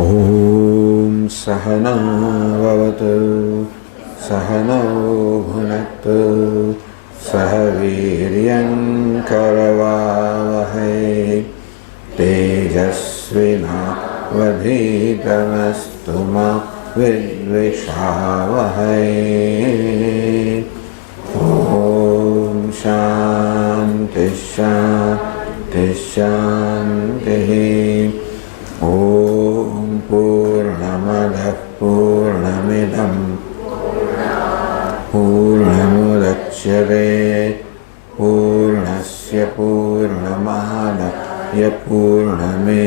ॐ सहना भवतु सहनौ भुनक्तु सह वीर्यं करवावहै तेजस्विनावधीतमस्तु मा विद्विषावहै। ॐ शान्ति शान्ति शान्तिः। ॐ पूर्णमदः पूर्णमिदं पूर्णमुदच्यते पूर्णस्य पूर्णमादाय पूर्णमेवावशिष्यते।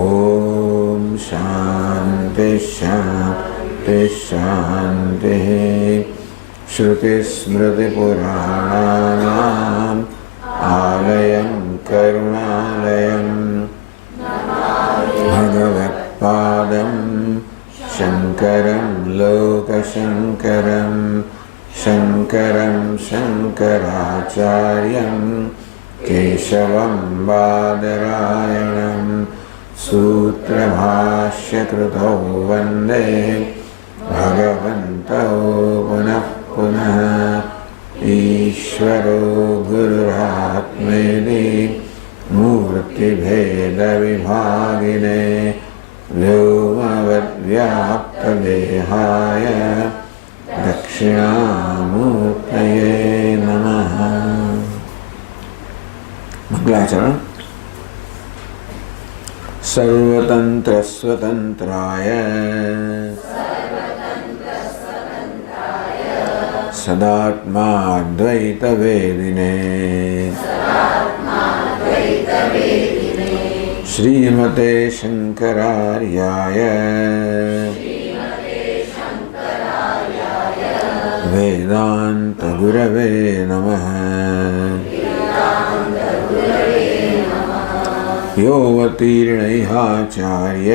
ॐ शान्ति शान्ति शान्तिः। श्रुतिस्मृतिपुराणानाम् आलयं करुणालयं भगवत्पादं शङ्करं लोकशङ्करं शङ्करं शङ्कराचार्यं केशवं बादरायणं सूत्रभाष्यकृतौ वन्दे भगवन्तौ पुनः पुनः। ईश्वरो गुरुरात्मेति मूर्तिभेदविभागिने व्योमवद्व्याप्तदेहाय दक्षिणामूर्तये नमः। मंगलाचरण। सर्वतन्त्रस्वतन्त्राय सदात्माद्वैतवेदिने श्रीमते शङ्करार्याय वेदान्तगुरवे नमः। योऽवतीर्णैहाचार्य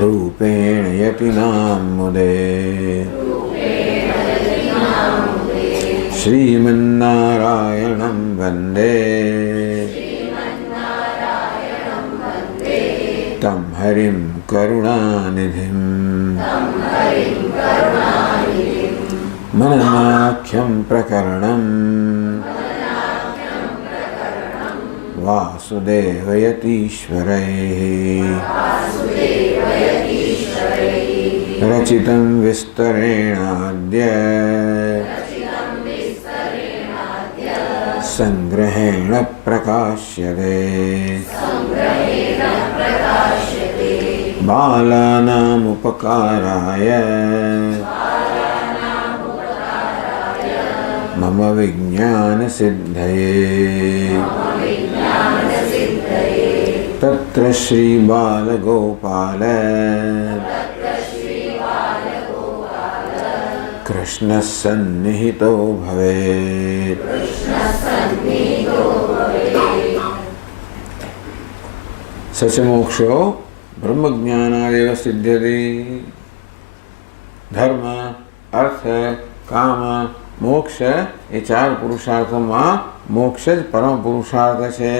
रूपेण यतिनां मुदे श्रीमन्नारायणं वन्दे तं हरिं करुणानिधिं। मननाख्यं प्रकरणं वासुदेवयतीश्वरैः रचितं विस्तरेणाद्य संग्रहेण प्रकाश्यते। बालानामुपकाराय मम विज्ञानसिद्धये तत्र श्रीबालगोपाल कृष्णः सन्निहितो भवेत्। सचमोक्षो ब्रह्मज्ञानादेव सिद्ध्यति। धर्म अर्थ काम मोक्ष ये चार पुरुषार्थों मोक्ष ज परम पुरुषार्थ है।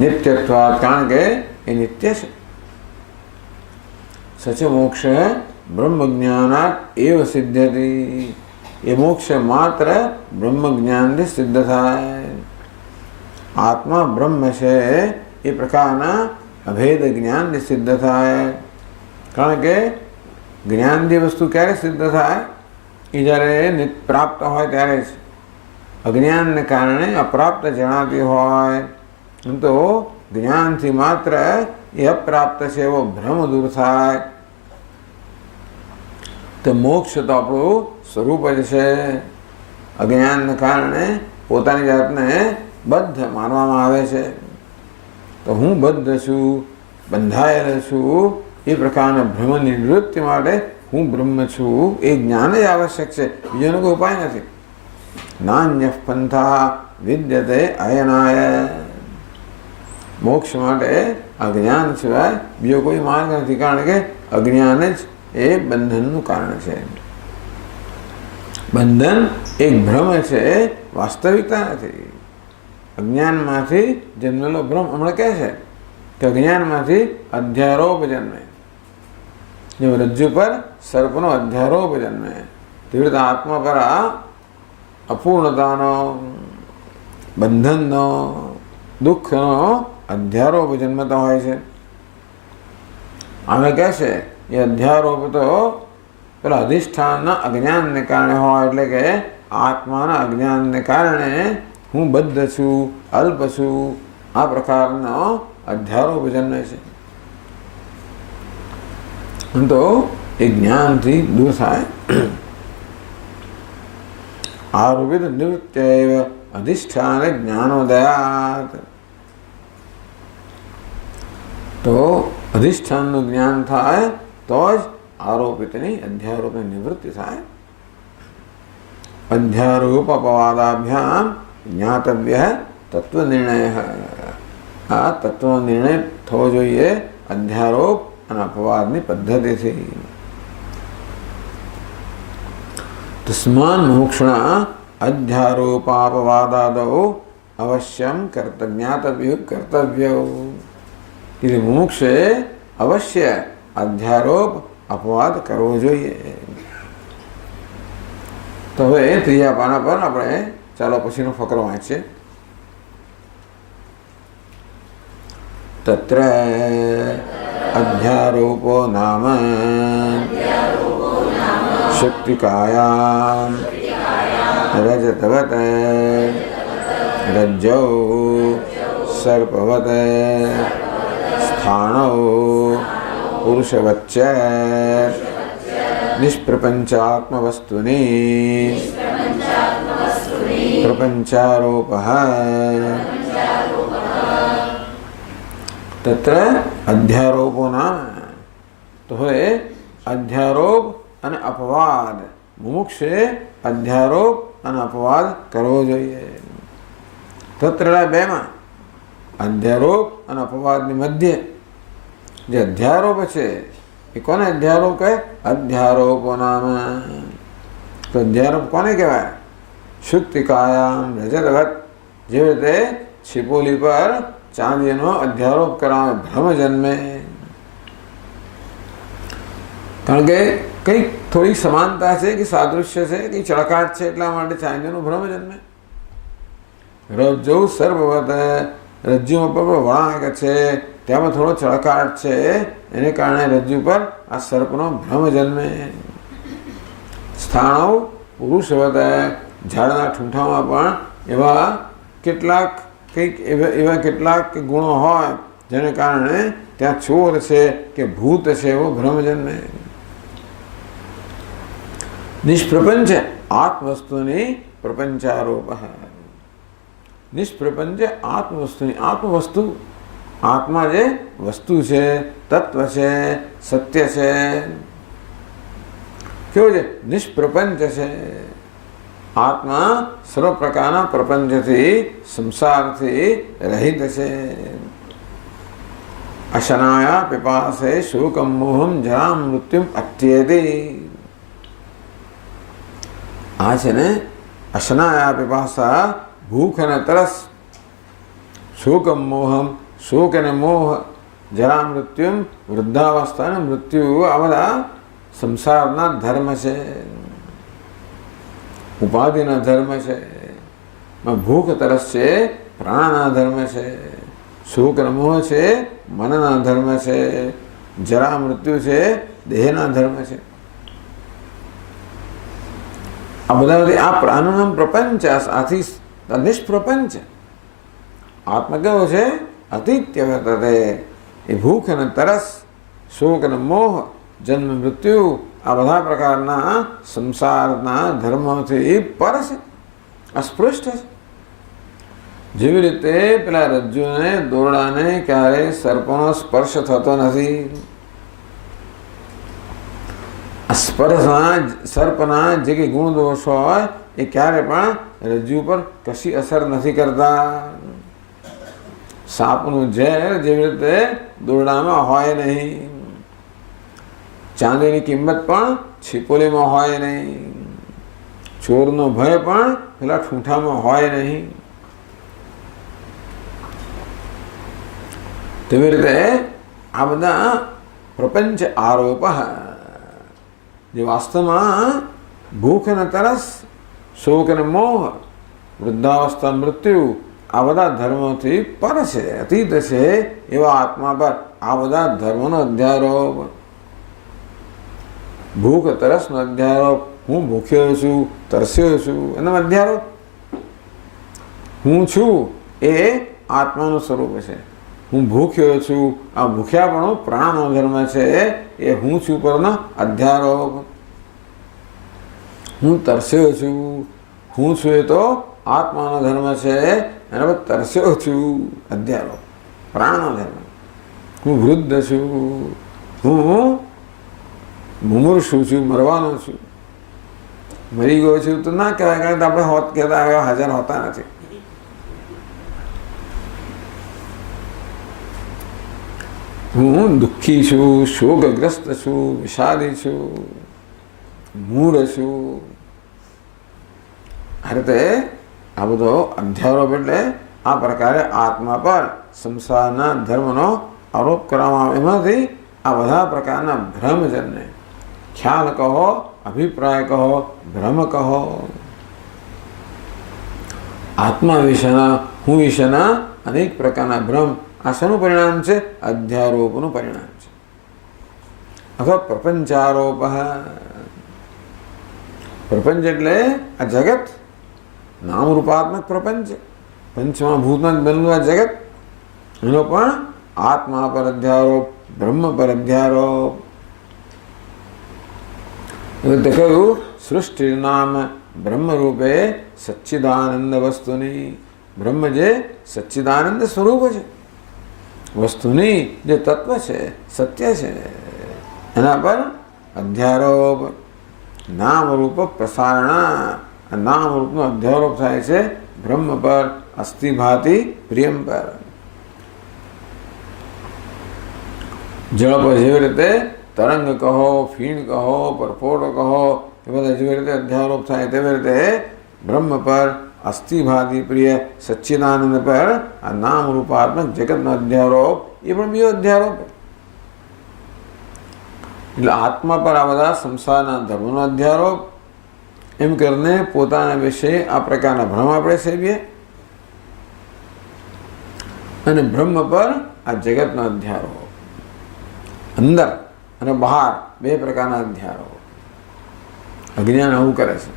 नित्यत्वात् कारण के ये नित्य है। सच मोक्ष ब्रह्मज्ञानात् एव सिद्ध्यति। ये मोक्ष मात्र ब्रह्मज्ञान से सिद्ध था। आत्मा ब्रह्म से ये प्रकार अभेद ज्ञान से सिद्ध था। कारण के ज्ञान दी वस्तु क्यारे सिद्ध था जયારે प्राप्त हो त्यारे अज्ञान ने कारण अप्राप्त जनाती हो तो ज्ञान थी मात्र ये अप्राप्त से वो भ्रम दूर था। तो मोक्ष तो आपणु स्वरूप ज छे। अज्ञान ने कारण पोतानी जातने बद्ध मानवामां आवे छे। तो हूँ बद्ध छूं बंधायेल छूं ये प्रकारना भ्रम निवृत्ति माटे हूँ ब्रह्म छूं ए ज्ञान ज आवश्यक है। बीजोनो कोई उपाय नहीं। नान्यः पंथा विद्यते अयनाय। मोक्ष माटे अज्ञान सिवाय बीजो कोई मार्ग नहीं। कारण के अज्ञान ज ए बंधन नु कारण है। બંધન એક ભ્રમ છે, વાસ્તવિકતા નથી. અજ્ઞાનમાંથી જન્મેલો ભ્રમ. હમણાં કહે છે કે અજ્ઞાનમાંથી અધ્યારોપ જન્મે. જેમ રજ્જુ પર સર્પનો અધ્યારોપ જન્મે, તેવી રીતે આત્મા પર આ અપૂર્ણતાનો, બંધનનો, દુઃખનો અધ્યારોપ જન્મતા હોય છે. આમે કહે છે એ અધ્યારોપ તો પેલા અધિષ્ઠાનના અજ્ઞાનને કારણે હોય, એટલે કે આત્માના અજ્ઞાનને કારણે હું બદ્ધ છું, અલ્પ છું, આ પ્રકારનો અધ્યારોપ જન્મે છે. તો એ જ્ઞાનથી દૂર થાય. આરોપિત નિવૃત્તૈવ અધિષ્ઠાન જ્ઞાનોદયાત. તો અધિષ્ઠાનનું જ્ઞાન થાય તો જ આરોપિતની અધ્યારોપની નિવૃત્તિ થાય. અધ્યારોપ અપવાદાભ્યામ જ્ઞાતવ્ય તત્વ નિર્ણય. આ તત્વ નિર્ણય થવો જોઈએ અધ્યારોપ અને અપવાદની પદ્ધતિથી. તસ્માન મોક્ષણા અધ્યારોપાપવાદાદૌ અવશ્યમ કર્તવ્ય. એટલે મોક્ષે અવશ્ય અધ્યારોપ અપવાદ કરવો જોઈએ. તો હવે ત્રીજા પાના પર આપણે ચાલો પછીનો ફકરો વાંચીએ. તત્ર અધ્યારોપો નામ શક્તિકાયામ રજતવત રજ્જૌ સર્પવત સ્થાણૌ પુરુષવચ્ચ નિષ્પ્રપંચાત્મવસ્તુની પ્રપંચારોપઃ. તત્ર અધ્યારોપો નામ. તો હવે અધ્યારોપ અને અપવાદ, મુમુક્ષે અધ્યારોપ અને અપવાદ કરવો જોઈએ. તત્ર બેમાં અધ્યારોપ અને અપવાદની મધ્ય જે અધ્યારોપ છે એ કોને અધ્યારોપ કહે? અધ્યારોપો નામ. તો અધ્યારોપ કોને કહેવાય? શુક્તિકાયામ રજતવત. જેવી રીતે છિપોલી પર ચાંદીનો અધ્યારોપ કરાવે, ભ્રમ જન્મે. કારણ કે કંઈક થોડી સમાનતા છે કે સાદૃશ્ય છે કે ચળકાટ છે, એટલા માટે ચાંદીનો ભ્રમ જન્મે. રજ્જૌ સર્પવત. રજ્જુ પર વળાંક છે, તેમાં થોડો ચળકાટ છે, એને કારણે રજ્જુ પર આ સર્પનો ભ્રમ જન્મે. સ્થાણો પુરુષવત. ઝાડના ઠૂંઠામાં પણ એવા કેટલાક કેટલાક ગુણો હોય જેને કારણે ત્યાં ચોર છે કે ભૂત છે એવો ભ્રમ જન્મે. નિષ્પ્રપંચ આત્મવસ્તુની પ્રપંચારોપ. નિષ્પ્રપંચ આત્મવસ્તુની. આત્મવસ્તુ, આત્મા જે વસ્તુ છે, તત્વ છે, સત્ય છે, કેવું છે? નિષ્પ્રપંચ છે. આત્મા સર્વ પ્રકારના પ્રપંચથી, સંસારથી રહિત છે. અશનાયા પિપાસે શોકમ મોહમ જરા મૃત્યુમ અત્યેતિ. આ છે ને અશનાયા પિપાસા, ભૂખ અને તરસ, શોકમ મોહમ, શોક અને મોહ, જરા મૃત્યુમ, વૃદ્ધાવસ્થા અને મૃત્યુ, આ બધા સંસારના ધર્મ છે, ઉપાધિના ધર્મ છે. ભૂખ તરસ છે, પ્રાણના ધર્મ છે. શોક અને મોહ છે, મનના ધર્મ છે. જરા મૃત્યુ છે, દેહના ધર્મ છે. આ બધા આ પ્રાણનો પ્રપંચ, આથી નિષ્પ્રપંચ. આત્મા કેવો છે? અતિત્ય વર્તતે. એ ભૂખ અને તરસ, શોક અને મોહ, જન્મ મૃત્યુ, આ બધા પ્રકારના સંસારના ધર્મોથી પર છે, અસ્પૃષ્ટ છે. જેવી રીતે પેલા રજ્જુને, દોરડાને ક્યારેય સર્પનો સ્પર્શ થતો નથી. સર્પના જે કંઈ ગુણ દોષ હોય એ ક્યારે પણ રજ્જુ પર કશી અસર નથી કરતા. સાપનું ઝેર જેવી રીતે દોરડામાં હોય નહીં, ચાંદીની કિંમત પણ છિપોલીમાં હોય નહીં. ચોરનો ભય પણ પેલા ઠૂંઠામાં હોય નહીં. તેવી રીતે આ બધા પ્રપંચ આરોપ, જે વાસ્તવમાં ભૂખ અને તરસ, શોક અને મોહ, વૃદ્ધાવસ્થા, મૃત્યુ, આ બધા ધર્મોથી પર છે, અતીત છે, એવા આત્મા પર આ બધા ધર્મોનો અધ્યારોપ. ભૂખ તરસનો અધ્યારોપ, હું ભૂખ્યો છું, તરસ્યો છું, એનો અધ્યારોપ. હું છું એ આત્માનું સ્વરૂપ છે. હું ભૂખ્યો છું, આ ભૂખ્યાપણો પ્રાણનો ધર્મ છે, એ હું છું પરનો અધ્યારોપ. હું તરસ્યો છું, હું છું એ તો આત્માનો ધર્મ છે, એના પર તરસ્યો છું, અધ્યારોપ, પ્રાણનો ધર્મ. હું વૃદ્ધ છું, હું મુમૂર્ષુ છું, મરવાનો છું. મરી ગયો છું તો ના કહેવાય, કારણ કે આપણે હોત કહેતા એવા હાજર હોતા નથી. હું દુઃખી છું, શોકગ્રસ્ત છું, વિષાદી છું, મૂળ છું. આ રીતે આ બધો અધ્યારોપ એટલે આ પ્રકારે આત્મા પર સંસારના ધર્મનો આરોપ કરવામાં આવે. એમાંથી આ બધા પ્રકારના ભ્રમજનને ખ્યાલ કહો, અભિપ્રાય કહો, ભ્રમ કહો. આત્મા વિશેના, હું વિશેના અનેક પ્રકારના ભ્રમ, આ શાનું પરિણામ છે? અધ્યારોપનું પરિણામ છે. અથવા પ્રપંચારોપ. પ્રપંચ એટલે આ જગત, નામરૂપાત્મક પ્રપંચ, પંચમા ભૂતમાં બનેલું આ જગત, એનો પણ આત્મા પર અધ્યારોપ, બ્રહ્મ પર અધ્યારોપ. એટલે કહ્યું સૃષ્ટિ નામ બ્રહ્મરૂપે સચ્ચિદાનંદ વસ્તુની. બ્રહ્મ જે સચ્ચિદાનંદ સ્વરૂપ છે, વસ્તુની જે તત્વ છે, સત્ય છે, એના પર અધ્યારોપ. નામરૂપ પ્રસારણા, નામરૂપનો અધ્યારોપ થાય છે બ્રહ્મ પર, અસ્થિભાતિ પ્રિયમ પર. જળ પર જેવી રીતે તરંગ કહો, ફીણ કહો, પરપોટો કહો, એ બધા જેવી રીતે અધ્યારોપ થાય, તેવી રીતે બ્રહ્મ પર, અસ્થિભાતિ પ્રિય સચ્ચિદાનંદ પર આ નામ રૂપાત્મક જગતનો અધ્યારોપ, એ પણ બીજો અધ્યારોપ. એટલે આત્મા પર આ બધા સંસારના ધર્મનો અધ્યારોપ. એમ કરીને પોતાના વિશે આ પ્રકારના ભ્રમ આપણે સેવીએ, અને બ્રહ્મ પર આ જગતનો અધ્યારોપ. અંદર અને બહાર બે પ્રકારના અધ્યારોપ. અજ્ઞાન આવું કરે છે.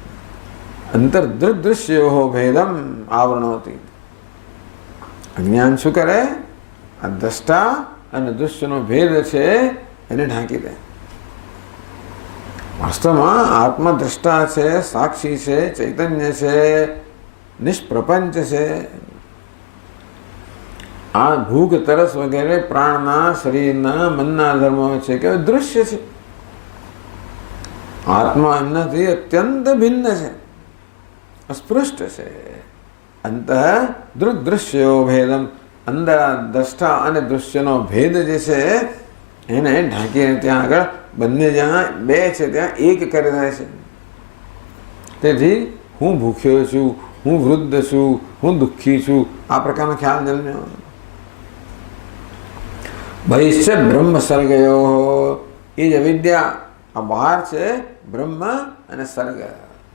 અંતર્દૃશ્યો ભેદમ આવરણોતી. અજ્ઞાન શું કરે? આ દ્રષ્ટા અને દૃશ્યનો ભેદ છે એને ઢાંકી દે. વાસ્તવમાં આત્મા દ્રષ્ટા છે, સાક્ષી છે, ચૈતન્ય છે, નિષ્પ્રપંચ છે. આ ભૂખ તરસ વગેરે પ્રાણના, શરીરના, મનના ધર્મો છે કે દૃશ્ય છે. આત્મા એમનાથી અત્યંત ભિન્ન છે, અસ્પૃષ્ટ છે. અંતઃ દૃશ્યો ભેદમ. અંદર દ્રષ્ટા અને દૃશ્યનો ભેદ જે છે એને ઢાંકીને ત્યાં આગળ બંને જ્યાં બે છે ત્યાં એક કરી દે છે. તેથી હું ભૂખ્યો છું, હું વૃદ્ધ છું, હું દુઃખી છું, આ પ્રકારનો ખ્યાલ જન્મ્યો. બહિશ્ચ બ્રહ્મ સર્ગયો. એ જ અવિદ્યા. આ બહાર છે બ્રહ્મ અને સર્ગ.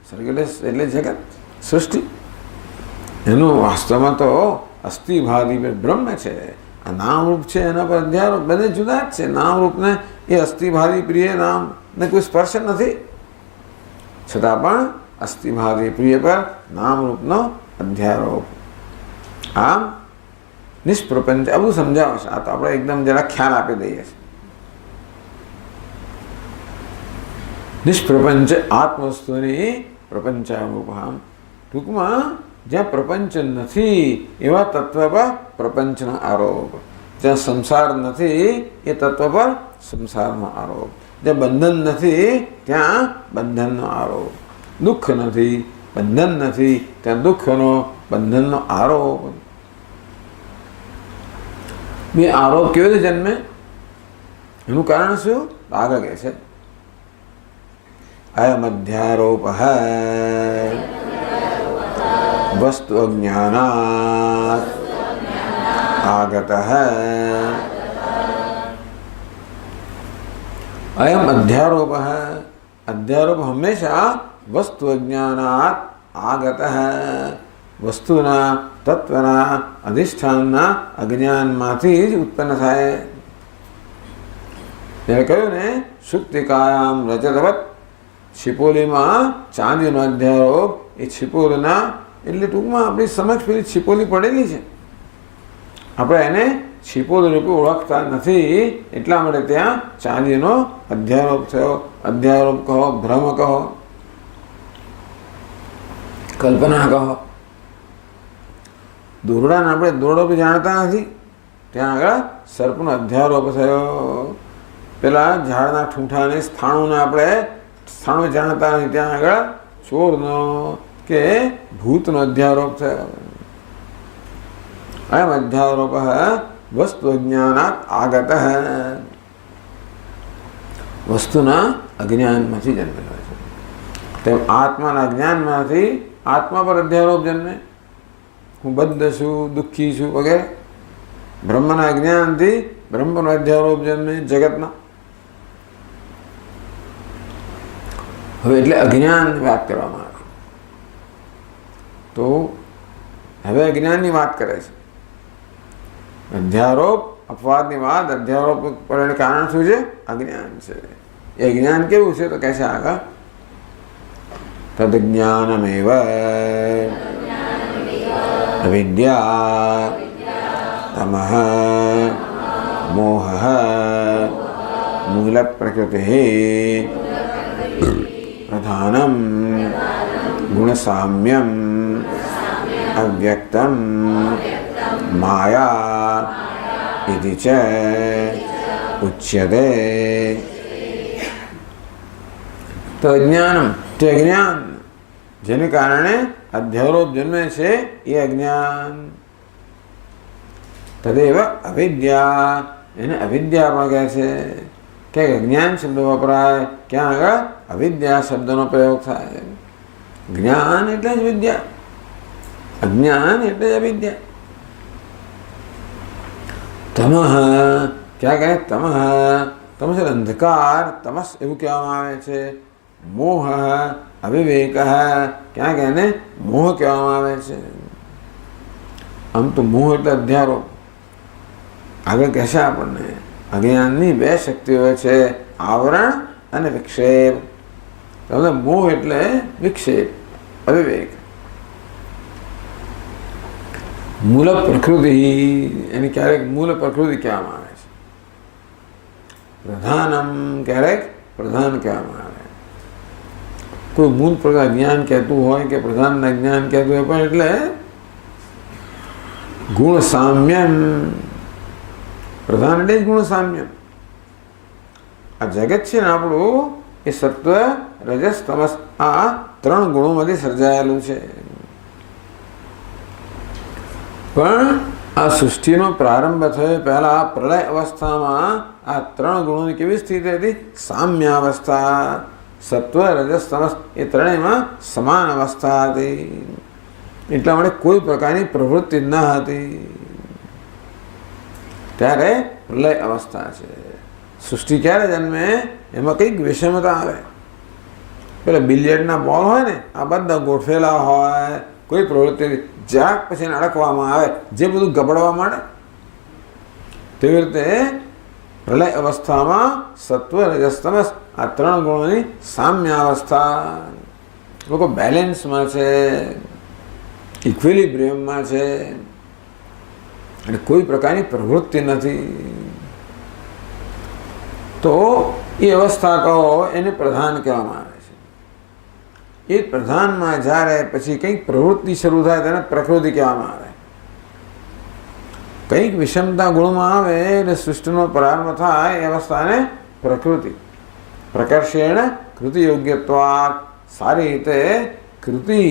સર્ગ એટલે જગત, સૃષ્ટિ. એનું વાસ્તવમાં તો અસ્થિભાદી બ્રહ્મ છે. આ નામરૂપ છે, એના પર અધ્યારોપ. બંને જુદા જ છે. નામરૂપને એ અસ્થિભાદી પ્રિય નામને કોઈ સ્પર્શ નથી, છતાં પણ અસ્થિભાદી પ્રિય પર નામરૂપનો અધ્યારોપ. આમ નિષ્પ્રપંચ આ બધું સમજાવશે. આ તો આપણે એકદમ જરા ખ્યાલ આપી દઈએ છીએ. નિષ્પ્રપંચ આત્મવસ્તુની પ્રપંચારૂપમ. ટૂંકમાં જ્યાં પ્રપંચ નથી એવા તત્વ પર પ્રપંચનો આરોપ. જ્યાં સંસાર નથી એ તત્વ પર સંસારનો આરોપ. જ્યાં બંધન નથી ત્યાં બંધનનો આરોપ. દુઃખ નથી, બંધન નથી, ત્યાં દુઃખનો, બંધનનો આરોપ. બે આરોપ કેવી રીતે જન્મે? એનું કારણ શું? આગળ કહે છે अयमध्यारोपः वस्तु अज्ञानात् आगतः। अयम अध्यारोपः, अध्यारोप हमेशा वस्तु अज्ञानात् आगतः, वस्तुना तत्वना अधिष्ठानना अज्ञानમાંથી જ ઉત્પન્ન થાય। ત્યારે કહ્યું ને સુક્તિકાયામ રજતવત, છિપોલીમાં ચાંદીનો અધ્યારોપ, એ છિપોલીના એટલે ટૂંકમાં આપણી સમક્ષ પેલી છિપોલી પડેલી છે, આપણે એને છિપોલી રૂપે ઓળખતા નથી, એટલા માટે ત્યાં ચાંદીનો અધ્યારોપ થયો। અધ્યારોપ કહો, ભ્રમ કહો, કલ્પના કહો। દોરડાને આપણે દોરડો બી જાણતા નથી, ત્યાં આગળ સર્પનો અધ્યારોપ થયો। પેલા ઝાડના ઠૂંઠાને સ્થાણુને આપણે સ્થાણું જાણતા નથી, ત્યાં આગળ ચોરનો કે ભૂતનો અધ્યારોપ થયો। અયમ અધ્યારોપ વસ્તુ અજ્ઞાનાત આગત, વસ્તુના અજ્ઞાનમાંથી જન્મેલો છે। તેમ આત્માના અજ્ઞાનમાંથી આત્મા પર અધ્યારોપ જન્મે, હું બદ્ધ છું, દુઃખી છું વગેરે। બ્રહ્મના અજ્ઞાનથી બ્રહ્મનો અધ્યારોપ જન્મે જગતના। હવે એટલે અજ્ઞાનની વાત કરવામાં આવે તો હવે અજ્ઞાનની વાત કરે છે। અધ્યારોપ અપવાદની વાત, અધ્યારોપ પર કારણ શું છે? અજ્ઞાન છે। એ અજ્ઞાન કેવું છે તો કહે છે આગળ, તદ્જ્ઞાનમેવ અવિદ્યા તમઃ મોહઃ મૂલ પ્રકૃતિઃ પ્રધાનમ ગુણસામ્યમ અવ્યક્તમ માયા ઇતિ ચ ઉચ્યતે। તો અજ્ઞાનમ, તે અજ્ઞાન જેને કારણે અધ્યારોપ જન્મે છે એ અજ્ઞાન। તદેવ અવિદ્યા, એને અવિદ્યા પણ કહે છે। કે જ્ઞાન શબ્દ વપરાય, ક્યાં આગળ અવિદ્યા શબ્દનો પ્રયોગ થાય। જ્ઞાન એટલે જ વિદ્યા, અજ્ઞાન એટલે જ અવિદ્યા। તમઃ, ક્યાં કહે? તમઃ, તમસ એટલે અંધકાર, તમસ એવું કહેવામાં આવે છે। મોહ અવિવેક, ક્યાં કહે ને મોહ કહેવામાં આવે છે। આમ તો મોહ એટલે અધ્યારોપ, આગળ કહેશે આપણને અજ્ઞાનની બે શક્તિઓ છે, આવરણ અને વિક્ષેપ। તમને મોહ એટલે વિક્ષેપ, અવિવેક। મૂળ પ્રકૃતિ, એની ક્યારેક મૂળ પ્રકૃતિ કહેવામાં આવે છે। પ્રધાનમ, ક્યારેક પ્રધાન કહેવામાં આવે। કોઈ મૂળ પ્રકાર જ્ઞાન કહેતું હોય કે પ્રધાનના જ્ઞાન કહેતું હોય, પણ એટલે ગુણ સામ્યમ, પ્રધાન એટલે જ ગુણ સામ્યમ। આ જગત છે ને આપણું, એ સત્વ રજસ તમસ આ ત્રણ ગુણોમાંથી સર્જાયેલું છે। પણ આ સૃષ્ટિનો પ્રારંભ થયો પહેલા પ્રલય અવસ્થામાં આ ત્રણ ગુણોની કેવી સ્થિતિ હતી? સામ્ય અવસ્થા। સત્વ રજસ તમસ એ ત્રણેયમાં સમાન અવસ્થા હતી, એટલા માટે કોઈ પ્રકારની પ્રવૃત્તિ ન હતી। ત્યારે પ્રલય અવસ્થા છે। સૃષ્ટિ ક્યારે જન્મે? એમાં કંઈક વિષમતા આવે। પેલા બિલિયર્ડના બોલ હોય ને, આ બધા ગોઠવેલા હોય, કોઈ પ્રવૃત્તિ જરાક પછી એને અડકવામાં આવે, જે બધું ગબડવા માંડે। તેવી રીતે પ્રલય અવસ્થામાં સત્વ રજસ તમસ આ ત્રણ ગુણોની સામ્ય અવસ્થા, લોકો બેલેન્સમાં છે, ઇક્વિલિબ્રિયમમાં છે, અને કોઈ પ્રકારની પ્રવૃત્તિ નથી। તો એ અવસ્થા કહો, એને પ્રધાન કહેવામાં આવે છે। એ પ્રધાનમાં જ્યારે પછી કંઈક પ્રવૃત્તિ શરૂ થાય તેને પ્રકૃતિ કહેવામાં આવે। કંઈક વિષમતા ગુણમાં આવે એટલે સૃષ્ટિનો પ્રારંભ થાય એ અવસ્થાને પ્રકૃતિ, પ્રકર્ષેણ કૃતિ યોગ્યત્વાત, સારી રીતે કૃતિ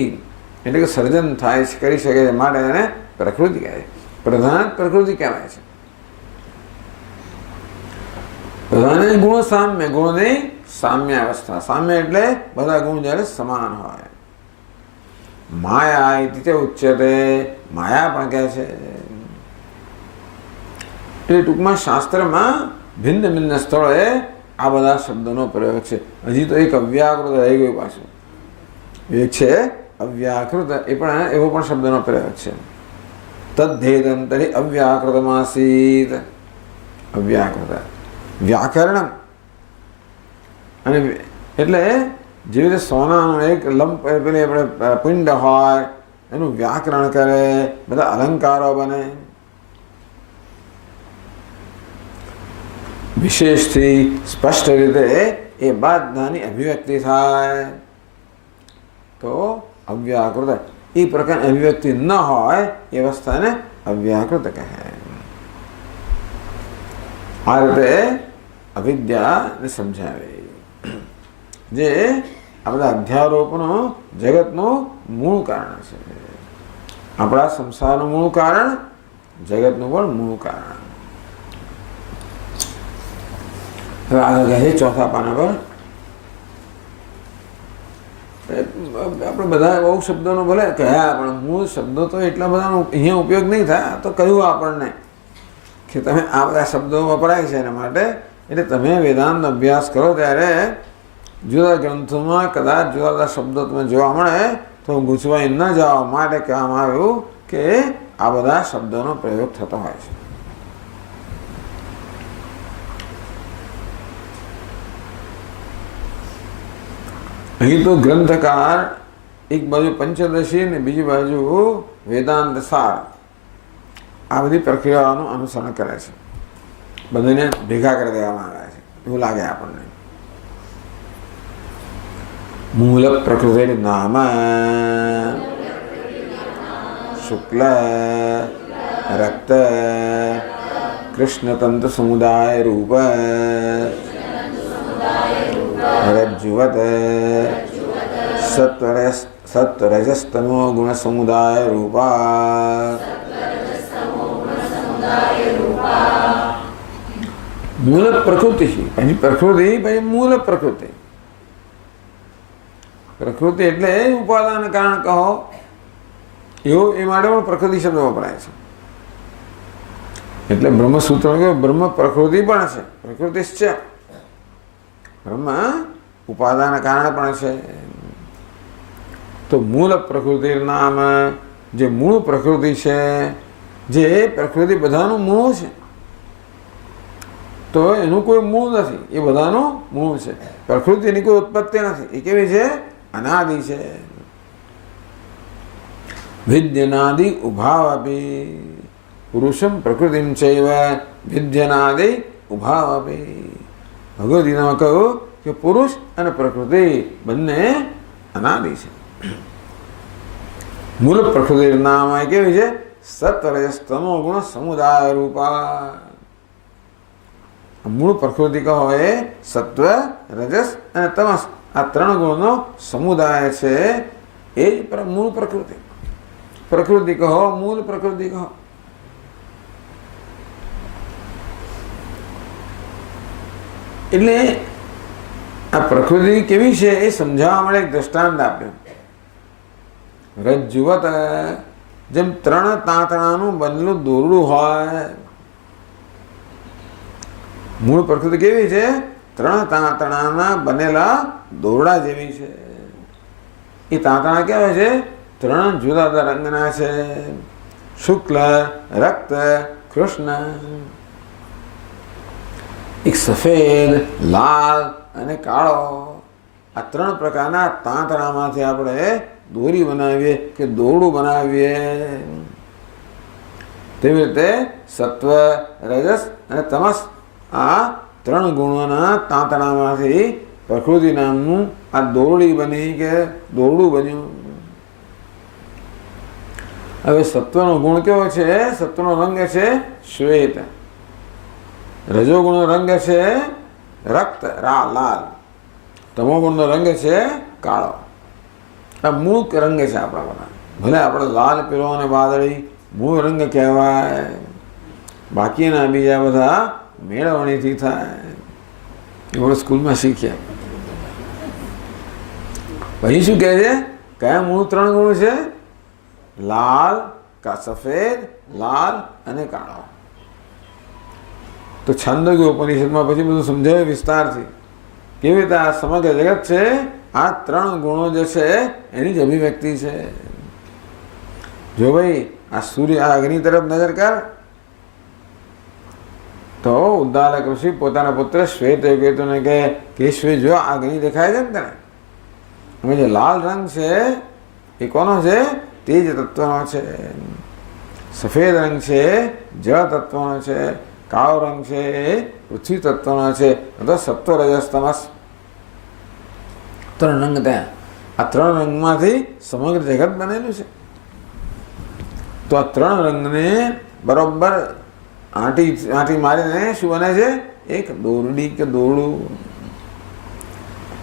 એટલે કે સર્જન થાય કરી શકે છે માટે એને પ્રકૃતિ કહે છે। પ્રધાન પ્રકૃતિ કહેવાય છે। બધાને ગુણ સામ્ય, ગુણની સામ્ય અવસ્થા. સામ્ય એટલે બધા ગુણ જ્યારે સમાન હોય. માયા ઇતિ ઉચ્યતે, માયા પણ કહે છે. એટલે ટૂંકમાં શાસ્ત્રમાં ભિન્ન ભિન્ન સ્થળોએ આ બધા શબ્દોનો પ્રયોગ છે. હજી તો એક અવ્યાકૃત રહી ગયું પાછું. એક છે અવ્યાકૃત, એ પણ એવો પણ શબ્દનો પ્રયોગ છે. તદ્ધેદંતરી અવ્યાકૃતમાસીત. અવ્યાકૃત વ્યાકરણ અને એટલે જેવી રીતે સોનાનો એક લંપ પેલી આપણે પિંડ હોય એનું વ્યાકરણ કરે, બધા અલંકારો બને, વિશેષથી સ્પષ્ટ રીતે એ બધાની અભિવ્યક્તિ થાય. તો અવ્યાકૃત એ પ્રકારની અભિવ્યક્તિ ન હોય એ અવસ્થાને અવ્યાકૃત કહે. આ રીતે અવિદ્યાને સમજાવે, જે આ બધા અધ્યારોપનું જગતનું મૂળ કારણ છે. આપણા સંસારનું મૂળ કારણ, જગતનું પણ મૂળ કારણ. હવે આગળ કહે ચોથા પાના પર આપણે બધા બહુ શબ્દોનો ભલે કહ્યા, પણ મૂળ શબ્દો તો એટલા બધાનો અહીંયા ઉપયોગ નહીં થાય. તો કહ્યું આપણને કે તમે આ બધા શબ્દો વપરાય છે એના માટે. એટલે તમે વેદાંત અભ્યાસ કરો ત્યારે જુદા ગ્રંથોમાં કદાચ જુદા જુદા શબ્દો તમે જોવા મળે તો ગૂંચવાઈ ન જવા માટે કહેવામાં આવ્યું કે આ બધા શબ્દોનો પ્રયોગ થતો હોય છે. અહીં તો ગ્રંથકાર એક બાજુ પંચદશી ને બીજી બાજુ વેદાંત સાર આ બધી પ્રક્રિયાઓનું અનુસરણ કરે છે. બધાને ભેગા કરી દેવામાં આવ્યા છે એવું લાગે આપણને. મૂળ પ્રકૃતિ નામ શુક્લ રક્ત કૃષ્ણતંત્ર સમુદાય રૂપ રજ્જુવત સત્વરજસ્તમો ગુણ સમુદાય રૂપા. મૂળ પ્રકૃતિ, પછી પ્રકૃતિ, પછી મૂળ પ્રકૃતિ. પ્રકૃતિ એટલે ઉપાદાન કારણ કહો એવું, એ માટે પણ પ્રકૃતિ શબ્દ વપરાય છે. એટલે બ્રહ્મસૂત્ર બ્રહ્મ પ્રકૃતિ પણ છે, પ્રકૃતિ છે. બ્રહ્મ ઉપાદાન કારણ પણ છે. તો મૂળ પ્રકૃતિ નામ, જે મૂળ પ્રકૃતિ છે, જે પ્રકૃતિ બધાનું મૂળ છે. તો એનું કોઈ મૂળ નથી, એ બધાનું મૂળ છે. પ્રકૃતિની કોઈ ઉત્પત્તિ નથી. એ કેવી છે? અનાદિ છે. વિદ્યનાદિ ઉભાવપી પુરુષમ પ્રકૃતિમ ચૈવ વિદ્યનાદિ ઉભાવપી. ભગવદ ગીતામાં કહ્યું કે પુરુષ અને પ્રકૃતિ બંને અનાદિ છે. મૂળ પ્રકૃતિ નામ કેવી છે? સત્વરજસ્તમો ગુણ સમુદાય રૂપા. મૂળ પ્રકૃતિ કહો એ સત્વ, રજસ અને તમસ, આ ત્રણ ગુણનો સમુદાય છે. એ જ મૂળ પ્રકૃતિ. પ્રકૃતિ કહો, મૂળ પ્રકૃતિ કહો. એટલે આ પ્રકૃતિ કેવી છે એ સમજાવવા માટે એક દ્રષ્ટાંત આપ્યું. રજ્જુવત, જેમ ત્રણ તાંતણાનું બનેલું દોરડું હોય. મૂળ પ્રકૃતિ કેવી છે? ત્રણ તાંતણાના બનેલા દોરડા જેવી છે. એ તાંતણા કેવા છે? ત્રણ જુદા જુદા રંગના છે. શુક્લ, રક્ત, કૃષ્ણ. એક સફેદ, લાલ અને કાળો. આ ત્રણ પ્રકારના તાંતણામાંથી આપણે દોરી બનાવીએ કે દોરડું બનાવીએ. તેવી રીતે સત્વ, રજસ અને તમસ, આ ત્રણ ગુણોના તાંતણામાંથી પ્રકૃતિ નામનું આ દોરડી બની કે દોરડું બન્યું. હવે સત્વનો ગુણ કેવો છે? સત્વનો રંગ છે શ્વેત. રજોગુણનો રંગ છે રક્ત, લાલ. તમોગુણનો રંગ છે કાળો. આ મૂળ રંગ છે આપણા બધા. ભલે આપણે લાલ, પીળો અને વાદળી મૂળ રંગ કહેવાય. બાકીના બીજા બધા મેળવણીથી થાય. એ આપણે સ્કૂલમાં શીખ્યા. પછી શું કહે છે? કયા મૂળ 3 ગુણ છે? લાલ, સફેદ, લાલ અને કાળો. તો છાંદોગ્ય ઉપનિષદમાં પછી બધું સમજાવે વિસ્તારથી કેવી રીતે આ સમગ્ર જગત છે આ 3 ગુણો જે છે એની જ અભિવ્યક્તિ છે. જો ભાઈ આ સૂર્ય, આ અગ્નિ તરફ નજર કર તો ઉદ્દાલક ઋષિ પોતાના પુત્ર શ્વેતકેતુને કહે કે શ્વેત જો આ અગ્નિ દેખાય છે ને તને, હવે જે લાલ રંગ છે એ કોનો છે? તેજ તત્વનો છે. સફેદ રંગ છે જળ તત્વનો છે. કાળો રંગ છે એ પૃથ્વી તત્વનો છે. અથવા સત્વ રજસ તમસ 3 રંગ ત્યાં. આ 3 રંગમાંથી સમગ્ર જગત બનેલું છે. તો આ 3 રંગને બરોબર આંટી મારીને શું બને છે? એક દોરડી કે દોરડું.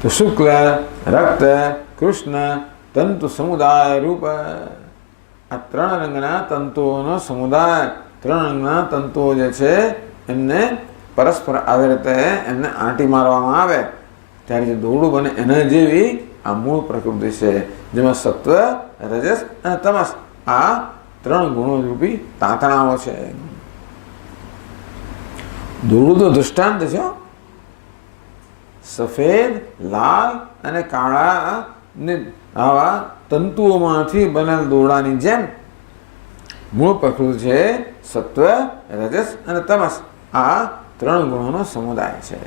તો શુક્લ, રક્ત, કૃષ્ણ તંતુ સમુદાય રૂપ. આ 3 રંગના તંતુઓનો સમુદાય, 3 રંગના તંતુઓ જે છે એમને પરસ્પર આવી રીતે એમને આંટી મારવામાં આવે ત્યારે જે દોરડું બને એના જેવી આ મૂળ પ્રકૃતિ છે, જેમાં સત્વ, રજસ અને તમસ આ 3 ગુણો રૂપી તાંતણાઓ છે. દોરડું તો દૃષ્ટાંત છે. સફેદ, લાલ અને કાળા ને આવા તંતુઓમાંથી બનેલ દોરડાની જેમ મૂળ પ્રકૃતિ છે સત્વ, રજસ અને તમસ. આ 3 ગુણોનો સમુદાય છે.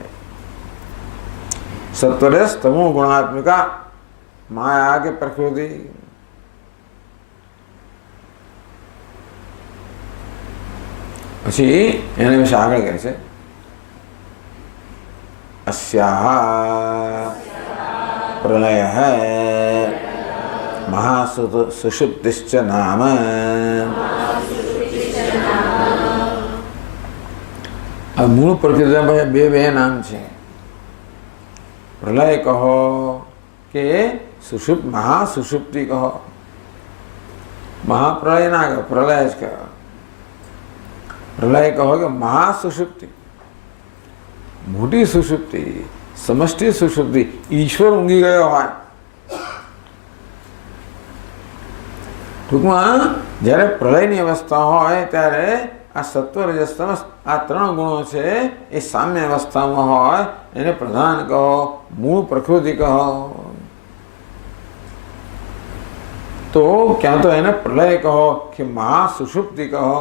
સત્વરસ તમો ગુણાત્મિકા માયા કે પ્રકૃતિ. પછી એને વિશે આગળ કહે છે अस्याः प्रलयः महासुषुप्तिश्च नाम. આ મૂળ પ્રકૃતિમાં બે નામ છે. પ્રલય કહો કે મહાસુષુપ્તિ કહો. મહાપ્રલય ના કહો, પ્રલય જ કહો. પ્રલય કહો કે મહાસુષુપ્તિ, મોટી સુષુપ્તિ, સમષ્ટિ સુષુપ્તિ. ઈશ્વર ઊંઘી ગયો હોય. ટૂંકમાં જ્યારે પ્રલયની અવસ્થા હોય ત્યારે આ સત્વ, રજસ, તમસ આ 3 ગુણો છે એ સામ્ય અવસ્થામાં હોય એને પ્રધાન કહો, મૂળ પ્રકૃતિ કહો. તો ક્યાં તો એને પ્રલય કહો કે મહાસુષુપ્તિ કહો.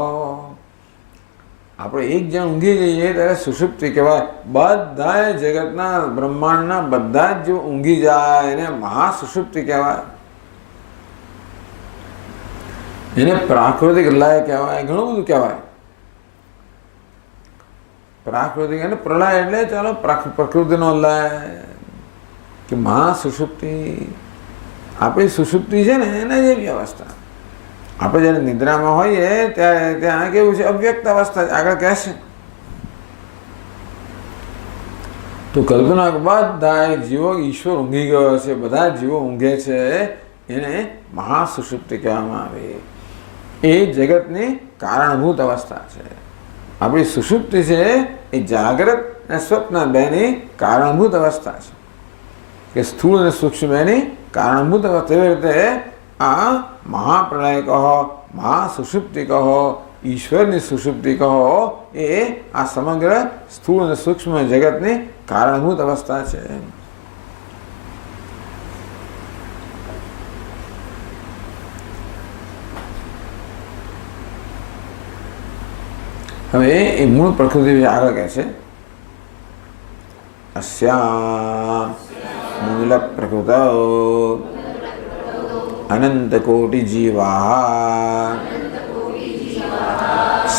આપણે એક જણ ઊંઘી જઈએ ત્યારે સુષુપ્તિ કહેવાય. બધા જગતના બ્રહ્માંડના બધા જ જો ઊંઘી જાય એને મહાસુષુપ્તિ કહેવાય. એને પ્રાકૃતિક લય કહેવાય, ઘણું બધું કહેવાય. પ્રાકૃતિક અને પ્રલય એટલે ચાલો પ્રકૃતિનો લય કે મહાસુષુપ્તિ. આપણી સુષુપ્તિ છે ને એના જેવી અવસ્થા. આપણે જ્યારે નિદ્રામાં હોઈએ ત્યારે ત્યાં કેવું છે? અવ્યક્ત અવસ્થા. આગળ કહેશે તો કલ્પના બધા જીવો, ઈશ્વર ઊંઘી ગયો છે, બધા જીવો ઊંઘે છે, એને મહાસુષુપ્તિ કહેવામાં આવે. એ જગતની કારણભૂત અવસ્થા છે. આપણી સુષુપ્તિ છે એ જાગ્રત અને સ્વપ્ન બેની કારણભૂત અવસ્થા છે. કે સ્થૂળ અને સૂક્ષ્મ બેની કારણભૂત અવસ્થા. એવી રીતે આ મહાપ્રલય કહો, મહાસુષુપ્તિ કહો, ઈશ્વરની સુષુપ્તિ કહો, એ આ સમગ્ર સ્થૂળ અને સૂક્ષ્મ જગતની કારણભૂત અવસ્થા છે. હવે એ મૂળ પ્રકૃતિ આગળ કહે છે अस्या मूल प्रकृतौ अनन्तकोटिजीवाः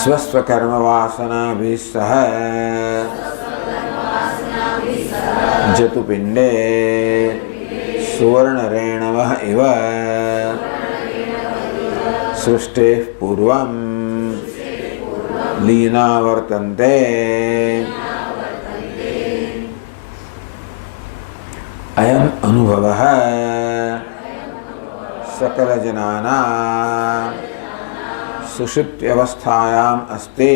स्वस्वकर्मवासनाभिः सह जतुपिण्डे सुवर्णरेणवः इव सृष्टेः पूर्वं लीना वर्तन्ते। अयम् अनुभवः सकलजनानां सुषुप्त्यवस्थायाम् अस्ति।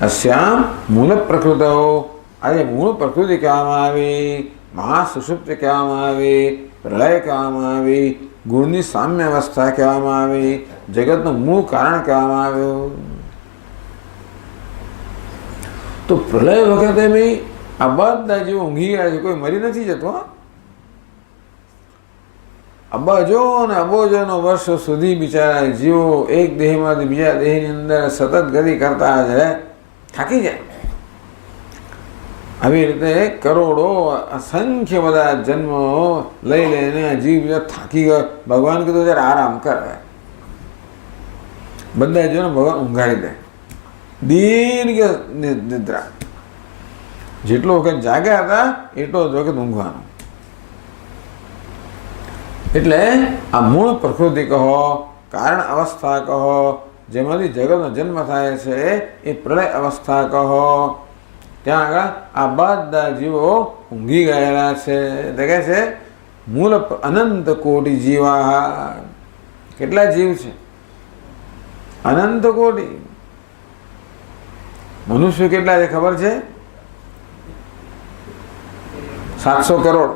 અસ્યામ મૂળ પ્રકૃતો, આજે મૂળ પ્રકૃતિ કહેવામાં આવી, મહા સુષુપ્તિ કહેવામાં આવી, પ્રલય કહેવામાં આવી, ગુણની સામ્ય અવસ્થા કહેવામાં આવી, જગતનું મૂળ કારણ કહેવામાં આવ્યું. તો પ્રલય વખતે બી આ બધા જેવો ઊંઘી ગયા છે, કોઈ મરી નથી જતો. અબજો અને અબોજોનો વર્ષો સુધી બિચારા જીવો એક દેહમાંથી બીજા દેહની અંદર સતત ગતિ કરતા જ રહે, થાકી જાય. આવી રીતે કરોડો અસંખ્ય બધા જન્મો લઈ લઈને જીવ બીજા થાકી ગયો. ભગવાન કીધું ત્યારે આરામ કરે. બધા જીવોને ભગવાન ઊંઘાડી દે, દીર્ઘ નિદ્રા. જેટલો વખત જાગ્યા હતા એટલો જ વખત ઊંઘવાનો. એટલે આ મૂળ પ્રકૃતિ કહો, કારણ અવસ્થા કહો, જેમાંથી જગતનો જન્મ થાય છે એ પ્રલય અવસ્થા કહો, ત્યાં આગળ આ બધા જીવો ઊંઘી ગયેલા છે. તે કહે છે મૂળ અનંત કોટી જીવા. કેટલા જીવ છે? અનંત કોટી. મનુષ્ય કેટલા છે ખબર છે? 700 કરોડ.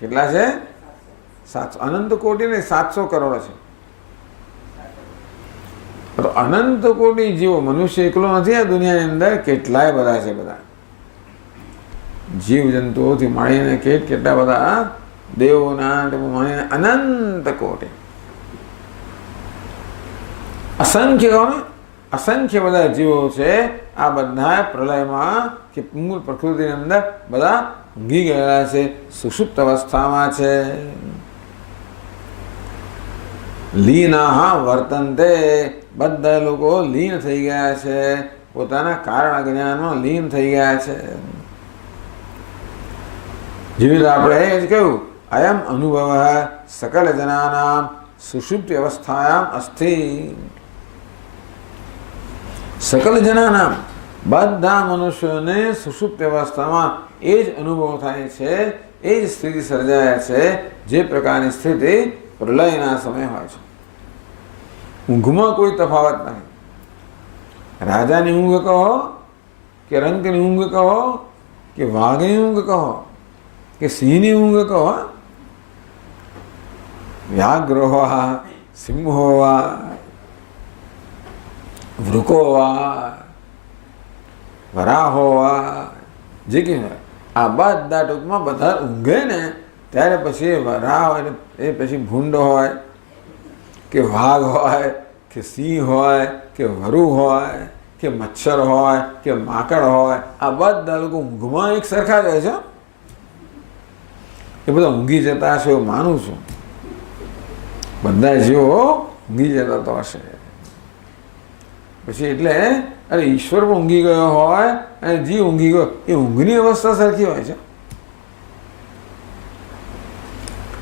કેટલા છે? 700. અનંત કોટી ને 700 કરોડ છે. તો અનંત કોટી જીવો, મનુષ્ય એકલો નથી આ દુનિયાની અંદર, કેટલાય બધા છે. બધા જીવ જંતુઓથી મળીને કેટલા બધા દેવોના મળીને અનંત કોટી, અસંખ્ય અસંખ્ય બધા જીવો છે. આ બધા પ્રલયમાં કે મૂળ પ્રકૃતિની અંદર બધા ઊંઘી ગયેલા છે, સુષુપ્ત અવસ્થામાં છે. લીના વર્તનતે, બધા લોકો લીન થઈ ગયા છે, પોતાના કારણ અજ્ઞાનમાં લીન થઈ ગયા છે. જેવી રીતે આપણે એ જ કહ્યું, અયમ અનુભવ સકલ જનાનામ સુષુપ્તિ અવસ્થાયામ અસ્થિ. સકલ જનાનામ, બધા મનુષ્યોને સુષુપ્તિ અવસ્થામાં એ જ અનુભવ થાય છે, એ જ સ્થિતિ સર્જાય છે જે પ્રકારની સ્થિતિ પ્રલયના સમય હોય છે. ઊંઘમાં કોઈ તફાવત નથી. રાજાની ઊંઘ કહો કે રંકની ઊંઘ કહો કે વાઘની ઊંઘ કહો કે સિંહની ઊંઘ કહો, વ્યાઘ્રો વા, સિંહો વા, વૃકો વા, વરાહો વા, જે કે આ બધા ટૂંકમાં બધા ઊંઘે ને ત્યારે પછી વરાહ હોય, એ પછી ભૂંડ હોય કે વાઘ હોય કે સિંહ હોય કે વરુ હોય કે મચ્છર હોય કે માકડ હોય, આ બધા લોકો ઊંઘમાં એક સરખા જ હોય છે. એ બધા ઊંઘી જતા હશે એવું માનું છું. બધા જીવો ઊંઘી જતા તો હશે. પછી એટલે અરે ઈશ્વર પણ ઊંઘી ગયો હોય અને જીવ ઊંઘી ગયો, એ ઊંઘની અવસ્થા સરખી હોય છે.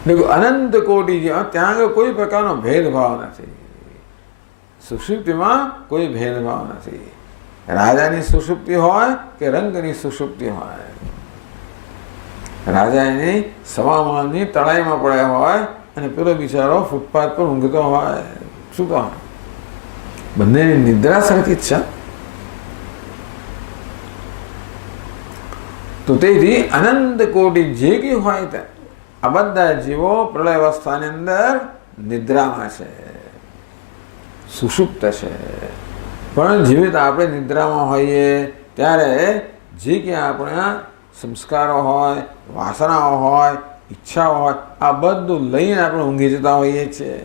દેખો અનંત કોટી જીવ, ત્યાં આગળ કોઈ પ્રકારનો ભેદભાવ નથી. સુષુપ્તિમાં કોઈ ભેદભાવ નથી. રાજાની સુષુપ્તિ હોય કે રંગની સુષુપ્તિ હોય, રાજા એની સવામાનની તળાઈમાં પડ્યા હોય અને પેલો બિચારો ફૂટપાથ પર ઊંઘતો હોય, શું તો બંનેની નિદ્રા સરખી જ છે. તો તેથી અનંત કોટી જે કંઈ હોય તે આ બધા જીવો પ્રલય અવસ્થાની અંદર નિદ્રામાં છે, સુષુપ્ત છે. પણ જીવિત આપણે નિદ્રામાં હોઈએ ત્યારે જે ક્યાં આપણા સંસ્કારો હોય, વાસનાઓ હોય, ઈચ્છાઓ હોય, આ બધું લઈને આપણે ઊંઘી જતા હોઈએ છીએ.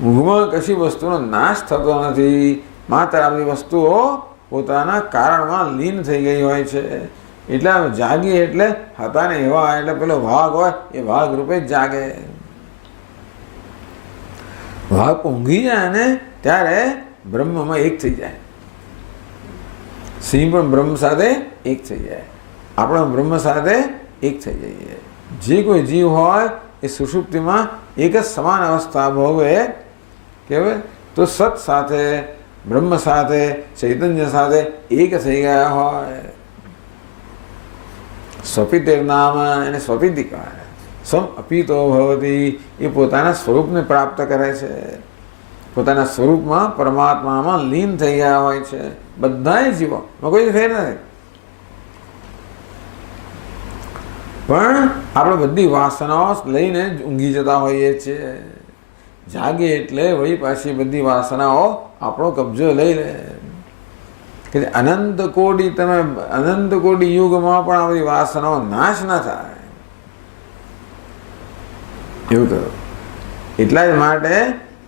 ઊંઘમાં કશી વસ્તુનો નાશ થતો નથી, માત્ર આ બધી વસ્તુઓ પોતાના કારણમાં લીન થઈ ગઈ હોય છે. એટલે જાગીએ એટલે હતા ને એવા, એટલે પેલો વાઘ હોય એ વાઘ રૂપે જ જાગે. વાઘ ઊંઘી જાય ને ત્યારે બ્રહ્મમાં એક થઈ જાય. સિંહ પણ બ્રહ્મ સાથે એક થઈ જાય, આપણે બ્રહ્મ સાથે એક થઈ જઈએ. જે કોઈ જીવ હોય એ સુષુપ્તિમાં એક જ સમાન અવસ્થા ભોગવે, કહેવાય તો સત સાથે, બ્રહ્મ સાથે, ચૈતન્ય સાથે એક થઈ ગયા હોય. સ્વપિતેર નામ, એને સ્વપિતિ કહેવાય. સમ અપિતો ભવતી, એ પોતાના સ્વરૂપને પ્રાપ્ત કરે છે. પોતાના સ્વરૂપમાં પરમાત્મામાં લીન થઈ ગયા હોય છે બધાય જીવો, કોઈ ફેર નથી. પણ આપણે બધી વાસનાઓ લઈને ઊંઘી જતા હોઈએ છીએ. જાગીએ એટલે વળી પાછી બધી વાસનાઓ આપણો કબજો લઈ લે કે અનંત કોટી, તમે અનંત કોટી યુગમાં પણ આ બધી વાસનાઓ નાશ ના થાય એવું કહ્યું. એટલા જ માટે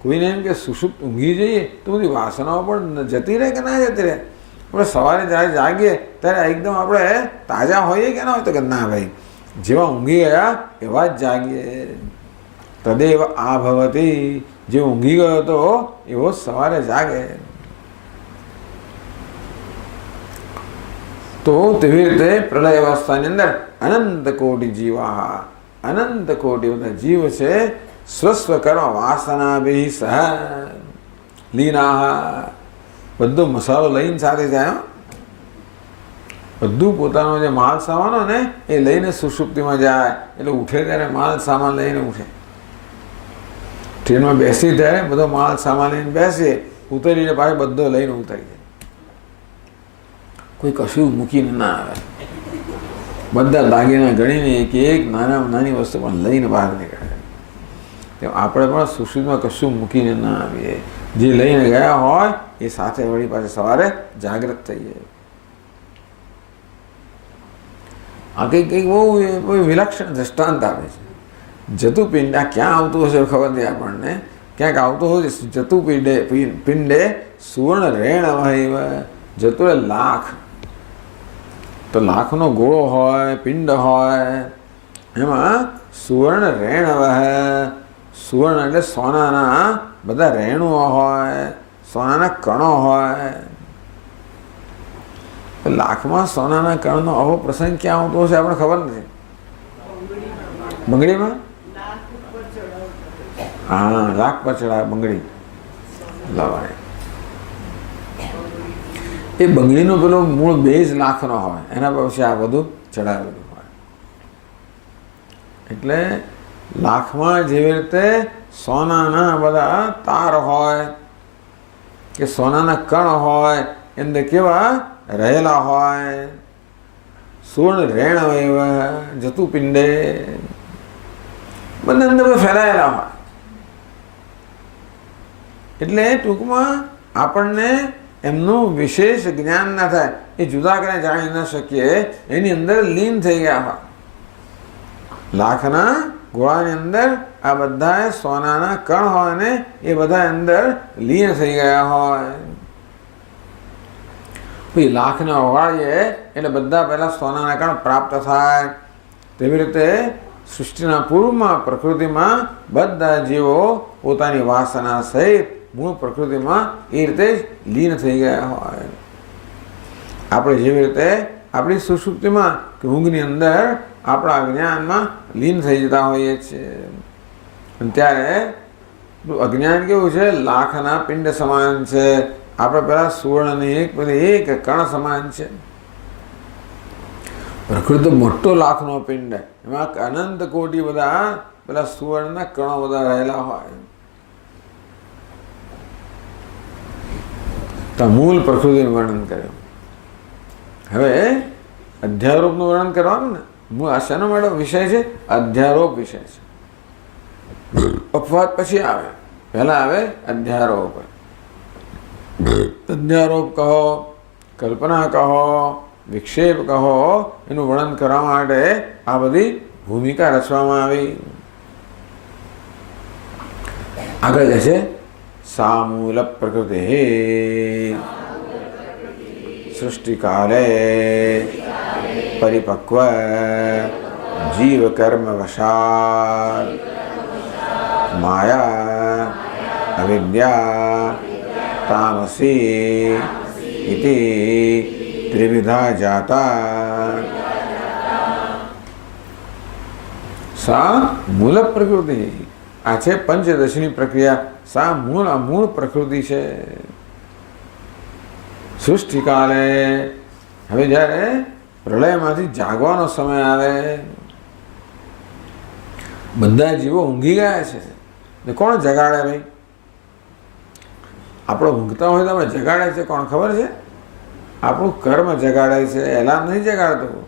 કોઈને એમ કે સુષુપ્ત ઊંઘી જઈએ તો બધી વાસનાઓ પણ જતી રહે કે ના જતી રહે. આપણે સવારે જ્યારે જાગીએ ત્યારે એકદમ આપણે તાજા હોઈએ કે ના હોય? તો કે ના ભાઈ, જેવા ઊંઘી ગયા એવા જ જાગીએ. તદેવ આ ભવતી, જે ઊંઘી ગયો હતો એવો સવારે જાગે. તો તેવી રીતે પ્રલય અવસ્થાની અંદર અનંત કોટી જીવા, અનંત કોટી બધા જીવ છે સ્વસ્વ કર્મ વાસના બી સહ લીના. બધો મસાલો લઈને સાથે જાય, બધું પોતાનો જે માલ સામાનો ને એ લઈને સુષુપ્તિમાં જાય. એટલે ઉઠે ત્યારે માલ સામાન લઈને ઉઠે. ટ્રેનમાં બેસી ત્યારે બધો માલ સામાન લઈને બેસીએ, ઉતરીને પાછો બધો લઈને ઉતરી જાય. કોઈ કશું મૂકીને ના આવે. બધા દાગીના ગણીને એક એક નાની વસ્તુ પણ લઈને બહાર નીકળે. આપણે પણ સુષુપ્તિમાં કશું મૂકીને ના આવીએ. જે લઈને ગયા હોય એ સાથે વળી પાછા સવારે જાગૃત થઈએ. આ કંઈક બહુ વિલક્ષણ દ્રષ્ટાંત આપે છે. જતું પિંડ, આ ક્યાં આવતું હશે ખબર નથી આપણને, ક્યાંક આવતું હોય. જતું પિંડે સુવર્ણ રેણ વહૈવ. જતું લાખ, તો લાખનો ગોળો હોય, પિંડ હોય, એમાં સુવર્ણ રેણ વહે. સુવર્ણ એટલે સોનાના બધા રેણુઓ હોય, સોનાના કણો હોય. લાખમાં સોનાના કણનો આવો પ્રસંગ ક્યાં આવતો હશે આપણે ખબર નથી. બંગડીમાં? હા, લાખ પર ચડાવે બંગડી લવાય. એ બંગડીનો પેલો મૂળ બેઝ લાખનો હોય, એના પછી આ બધું ચડાવેલું હોય. એટલે લાખમાં જેવી રીતે સોનાના બધા તાર હોય કે સોનાના કણ હોય, અંદર કેવા રહેલા હોય. સુવર્ણ રેણ હોય, જતું પિંડે, બધા અંદર ફેલાયેલા હોય. એટલે ટૂંકમાં આપણને એમનું વિશેષ જ્ઞાન ના થાય, એ જુદા કરીને જાણી ન શકીએ. એની અંદર લીન થઈ ગયા હોય. લાખના ગોળાની અંદર આ બધા સોનાના કણ હોય ને એ બધા અંદર લીન થઈ ગયા હોય. પછી લાખને ઓગાળીએ એટલે બધા પહેલા સોનાના કણ પ્રાપ્ત થાય. તેવી રીતે સૃષ્ટિના પૂર્વમાં પ્રકૃતિમાં બધા જીવો પોતાની વાસના સહિત મૂળ પ્રકૃતિમાં એ રીતે જ લીન થઈ ગયા હોય. આપણે જેવી રીતે આપણી સુષુપ્તિમાં કે ઊંઘની અંદર આપણા અજ્ઞાનમાં લીન થઈ જતા હોઈએ છીએ. ત્યારે અજ્ઞાન કેવું છે? લાખના પિંડ સમાન છે. આપણે પેલા સુવર્ણની એક કણ સમાન છે. પ્રકૃતિ મોટો લાખનો પિંડ, એમાં અનંત કોટી બધા પેલા સુવર્ણના કણો બધા રહેલા હોય. તો મૂળ પ્રકૃતિનું વર્ણન કર્યું. હવે અધ્યારોપનું વર્ણન કરવાનું ને. આ શેનો માટે વિષય છે? અધ્યારોપ વિષય છે. અપવાદ પછી આવે, પહેલા આવે અધ્યારોપ. અધ્યારોપ કહો, કલ્પના કહો, વિક્ષેપ કહો, એનું વર્ણન કરવા માટે આ બધી ભૂમિકા રચવામાં આવી. આગળ જશે સામૂલ પ્રકૃતિ સૃષ્ટિકાલે પરિપક્વ જીવ કર્મ વશાત માયા અવિદ્યા તામસી ઇતિ ત્રિવિધા જાતા. સા મૂલ પ્રકૃતિ, આ છે પંચદશની પ્રક્રિયા. સા મૂળ પ્રકૃતિ છે. સૃષ્ટિકાલે, હવે જ્યારે પ્રલયમાંથી જાગવાનો સમય આવે, બધા જીવો ઊંઘી ગયા છે, ને કોણ જગાડે ભાઈ? આપણે ઊંઘતા હોય તો આપણે જગાડે છે કોણ ખબર છે? આપણું કર્મ જગાડે છે, એલાર્મ નહીં જગાડતું,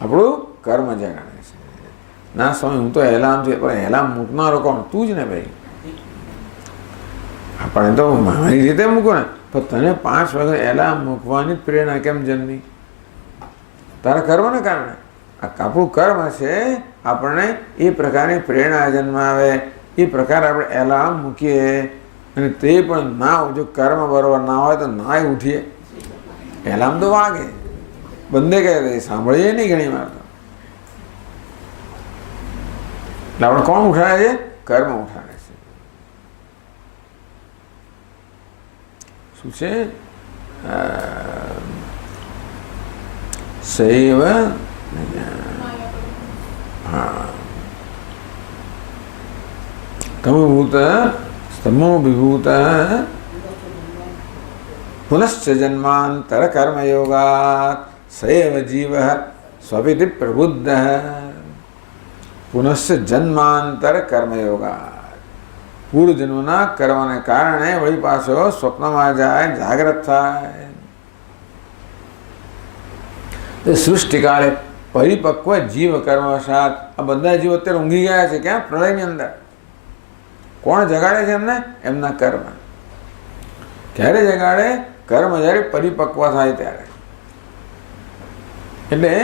આપણું કર્મ જગાડે છે. ના સ્વામી હું તો એલાર્મ છે, પણ એલાર્મ મૂકનારો કોણ? તું જ ને ભાઈ. આપણે તો મારી રીતે મૂકો ને, પણ તને 5 વાગે એલાર્મ મૂકવાની પ્રેરણા કેમ જન્મી? તારા કર્મને કારણે. આપણું કર્મ છે આપણને એ પ્રકારની પ્રેરણા જન્માવે, એ પ્રકારે આપણે એલાર્મ મૂકીએ, અને તે પણ ના, જો કર્મ બરોબર ના હોય તો ના ઉઠીએ. એલાર્મ તો વાગે, બંને કહે સાંભળીએ નહીં ઘણી વાર તો. એટલે આપણે કોણ ઉઠાડે છે? કર્મ ઉઠાડે છે. શું છે? સૈવ તમોભૂત સ્તમોભિભૂત પુનશ્ચ જન્માંતર કર્મયોગાત સૈવ જીવ સ્વપિતિ પ્રબુદ્ધ પુનશ્ચ જન્માંતર કર્મયોગાત. પૂર્વજન્મના કર્મને કારણે વળી પાછો સ્વપ્નમાં જાય, જાગ્રત થાય. સૃષ્ટિકાળે પરિપક્વ જીવ કર્મવશાત. આ બધા જીવો અત્યારે ઊંઘી ગયા છે. ક્યાં? પ્રલયની અંદર. કોણ જગાડે છે એમને? એમના કર્મ. ક્યારે જગાડે? કર્મ જ્યારે પરિપક્વ થાય ત્યારે. એટલે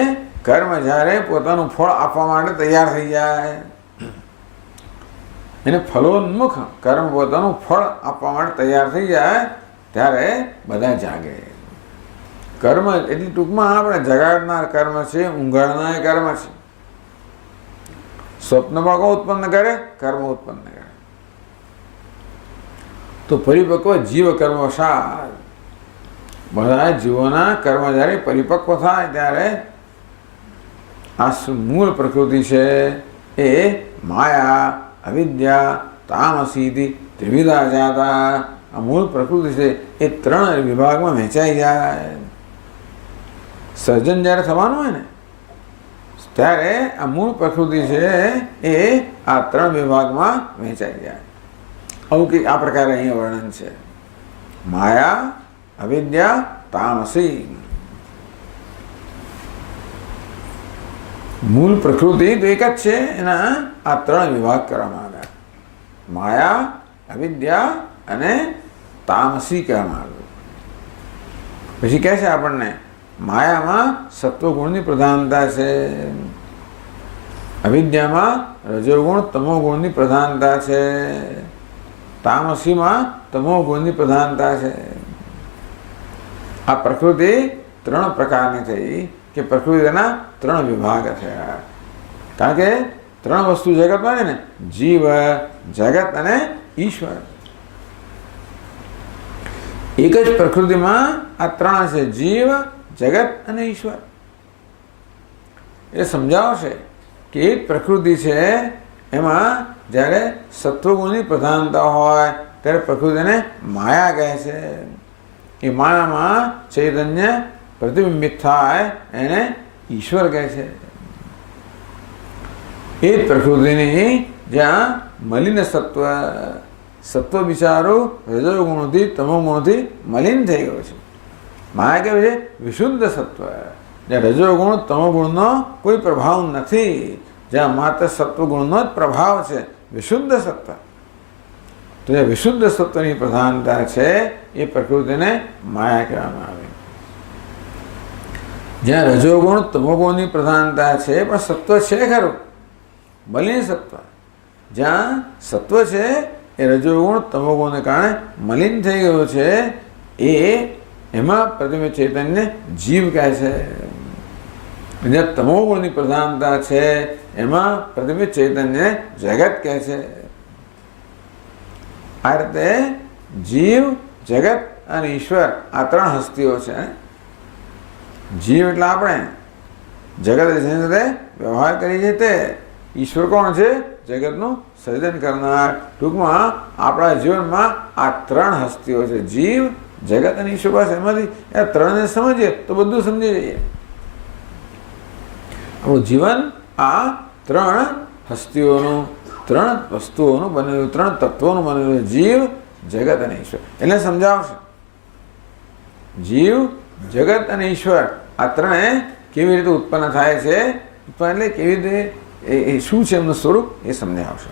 કર્મ જ્યારે પોતાનું ફળ આપવા માટે તૈયાર થઈ જાય, એને ફલોન્મુખ કર્મ પોતાનું ફળ આપવા માટે તૈયાર થઈ જાય ત્યારે બધા જાગે. કર્મ એટલે ટૂંકમાં આપણે જગાડનાર કર્મ છે, ઊંઘાડનાર કર્મ છે. સ્વપ્નમાં કોણ ઉત્પન્ન કરે? કર્મ ઉત્પન્ન કરે. તો પરિપક્વ જીવ કર્મવશાત. બધા જીવોના કર્મ જ્યારે પરિપક્વ થાય ત્યારે આ મૂળ પ્રકૃતિ છે એ માયા, અવિદ્યા, તામસીથી ત્રિવિધા જાતા. આ મૂળ પ્રકૃતિ છે એ 3 વિભાગમાં વહેંચાઈ જાય. સર્જન જ્યારે થવાનું હોય ને ત્યારે આ મૂળ પ્રકૃતિ છે એ આ 3 વિભાગમાં વહેંચાઈ જાય. આવું કંઈક આ પ્રકારે અહીંયા વર્ણન છે. માયા, અવિદ્યા, તામસી. મૂળ પ્રકૃતિ તો એક જ છે, એના આ 3 વિભાગ કરવામાં આવ્યા. માયા, અવિદ્યા અને તામસી કહેવામાં આવ્યું. પછી કહે છે આપણને માયામાં સત્વગુણની પ્રધાનતા છે, અવિદ્યામાં રજોગુણ તમોગુણની પ્રધાનતા છે, તામસીમાં તમોગુણની પ્રધાનતા છે. આ પ્રકૃતિ 3 પ્રકારની થઈ કે પ્રકૃતિના 3 વિભાગ થયા. કારણ કે 3 વસ્તુ જગતમાં છે ને, જીવ, જગત અને ઈશ્વર. એક જ પ્રકૃતિમાં આ 3 છે, જીવ, જગત અને ઈશ્વર. એ સમજાવશે કે એક પ્રકૃતિ છે એમાં જ્યારે સત્વગુણની પ્રધાનતા હોય ત્યારે પ્રકૃતિને માયા કહે છે. એ માયામાં ચૈતન્ય પ્રતિબિંબિત થાય એને ઈશ્વર કહે છે. એ જ પ્રકૃતિની જ્યાં મલિન સત્વ વિચારો રજોગુણોથી તમોગુણોથી મલિન થઈ ગયો છે. માયા કેવું છે? વિશુદ્ધ સત્વ. જ્યાં રજોગુણ તમોગુણનો કોઈ પ્રભાવ નથી, જ્યાં માત્ર સત્વગુણનો જ પ્રભાવ છે, વિશુદ્ધ સત્વ. તો એ વિશુદ્ધ સત્વની પ્રધાનતા છે એ પ્રકૃતિને માયા કહેવામાં આવે. જ્યાં રજોગુણ તમોગુણની પ્રધાનતા છે પણ સત્વ છે ખરું, મલિન સત્વ. જ્યાં સત્વ છે એ રજોગુણ તમોગુણને કારણે મલિન થઈ ગયો છે, એમાં પ્રતિબિંબ ચૈતન્ય જીવ કહે છે. જ્યાં તમોગુણની પ્રધાનતા છે એમાં પ્રતિબિંબ ચૈતન્ય જગત કહે છે. આ રીતે જીવ, જગત અને ઈશ્વર આ 3 હસ્તીઓ છે. જીવ એટલે આપણે, જગત જેની સાથે વ્યવહાર કરીએ છીએ તે. ઈશ્વર કોણ છે? જગતનું સર્જન કરનાર. ટૂંકમાં આપણા જીવનમાં આ 3 હસ્તીઓ છે, જીવ, જગત અને ઈશ્વર. બસ એમાંથી આ 3ને સમજીએ તો બધું સમજી જઈએ. આપણું જીવન આ 3 હસ્તીઓનું, 3 વસ્તુઓનું બનેલું, 3 તત્વોનું બનેલું. જીવ, જગત અને ઈશ્વર. એટલે સમજાવશે જીવ, જગત અને ઈશ્વર આ ત્રણે કેવી રીતે ઉત્પન્ન થાય છે, એટલે કેવી રીતે એ શું છે એમનું સ્વરૂપ એ સમજાવશે.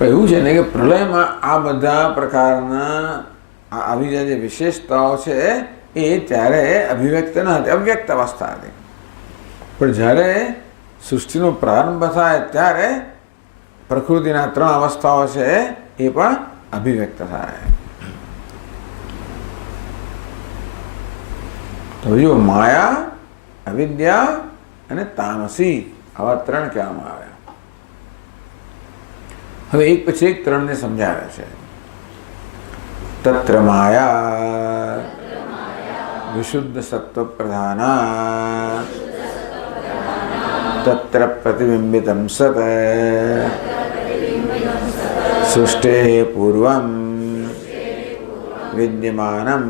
એવું છે ને કે પ્રલયમાં આ બધા પ્રકારના આવી જે વિશેષતાઓ છે એ ત્યારે અભિવ્યક્ત ન હતી, અવ્યક્ત અવસ્થા હતી. પણ જ્યારે સૃષ્ટિનો પ્રારંભ થાય ત્યારે પ્રકૃતિના ત્રણ અવસ્થાઓ છે એ પણ અભિવ્યક્ત થાય. તો જો માયા, અવિદ્યા અને તામસી આવા ત્રણ કહેવામાં આવ્યા. હવે એક પછી એક ત્રણને સમજાવે છે. તત્ર માયા વિશુદ્ધ સત્વ પ્રધાના તત્ર પ્રતિબિંબિતમ સત સૃષ્ટે પૂર્વમ વિદ્યમાનમ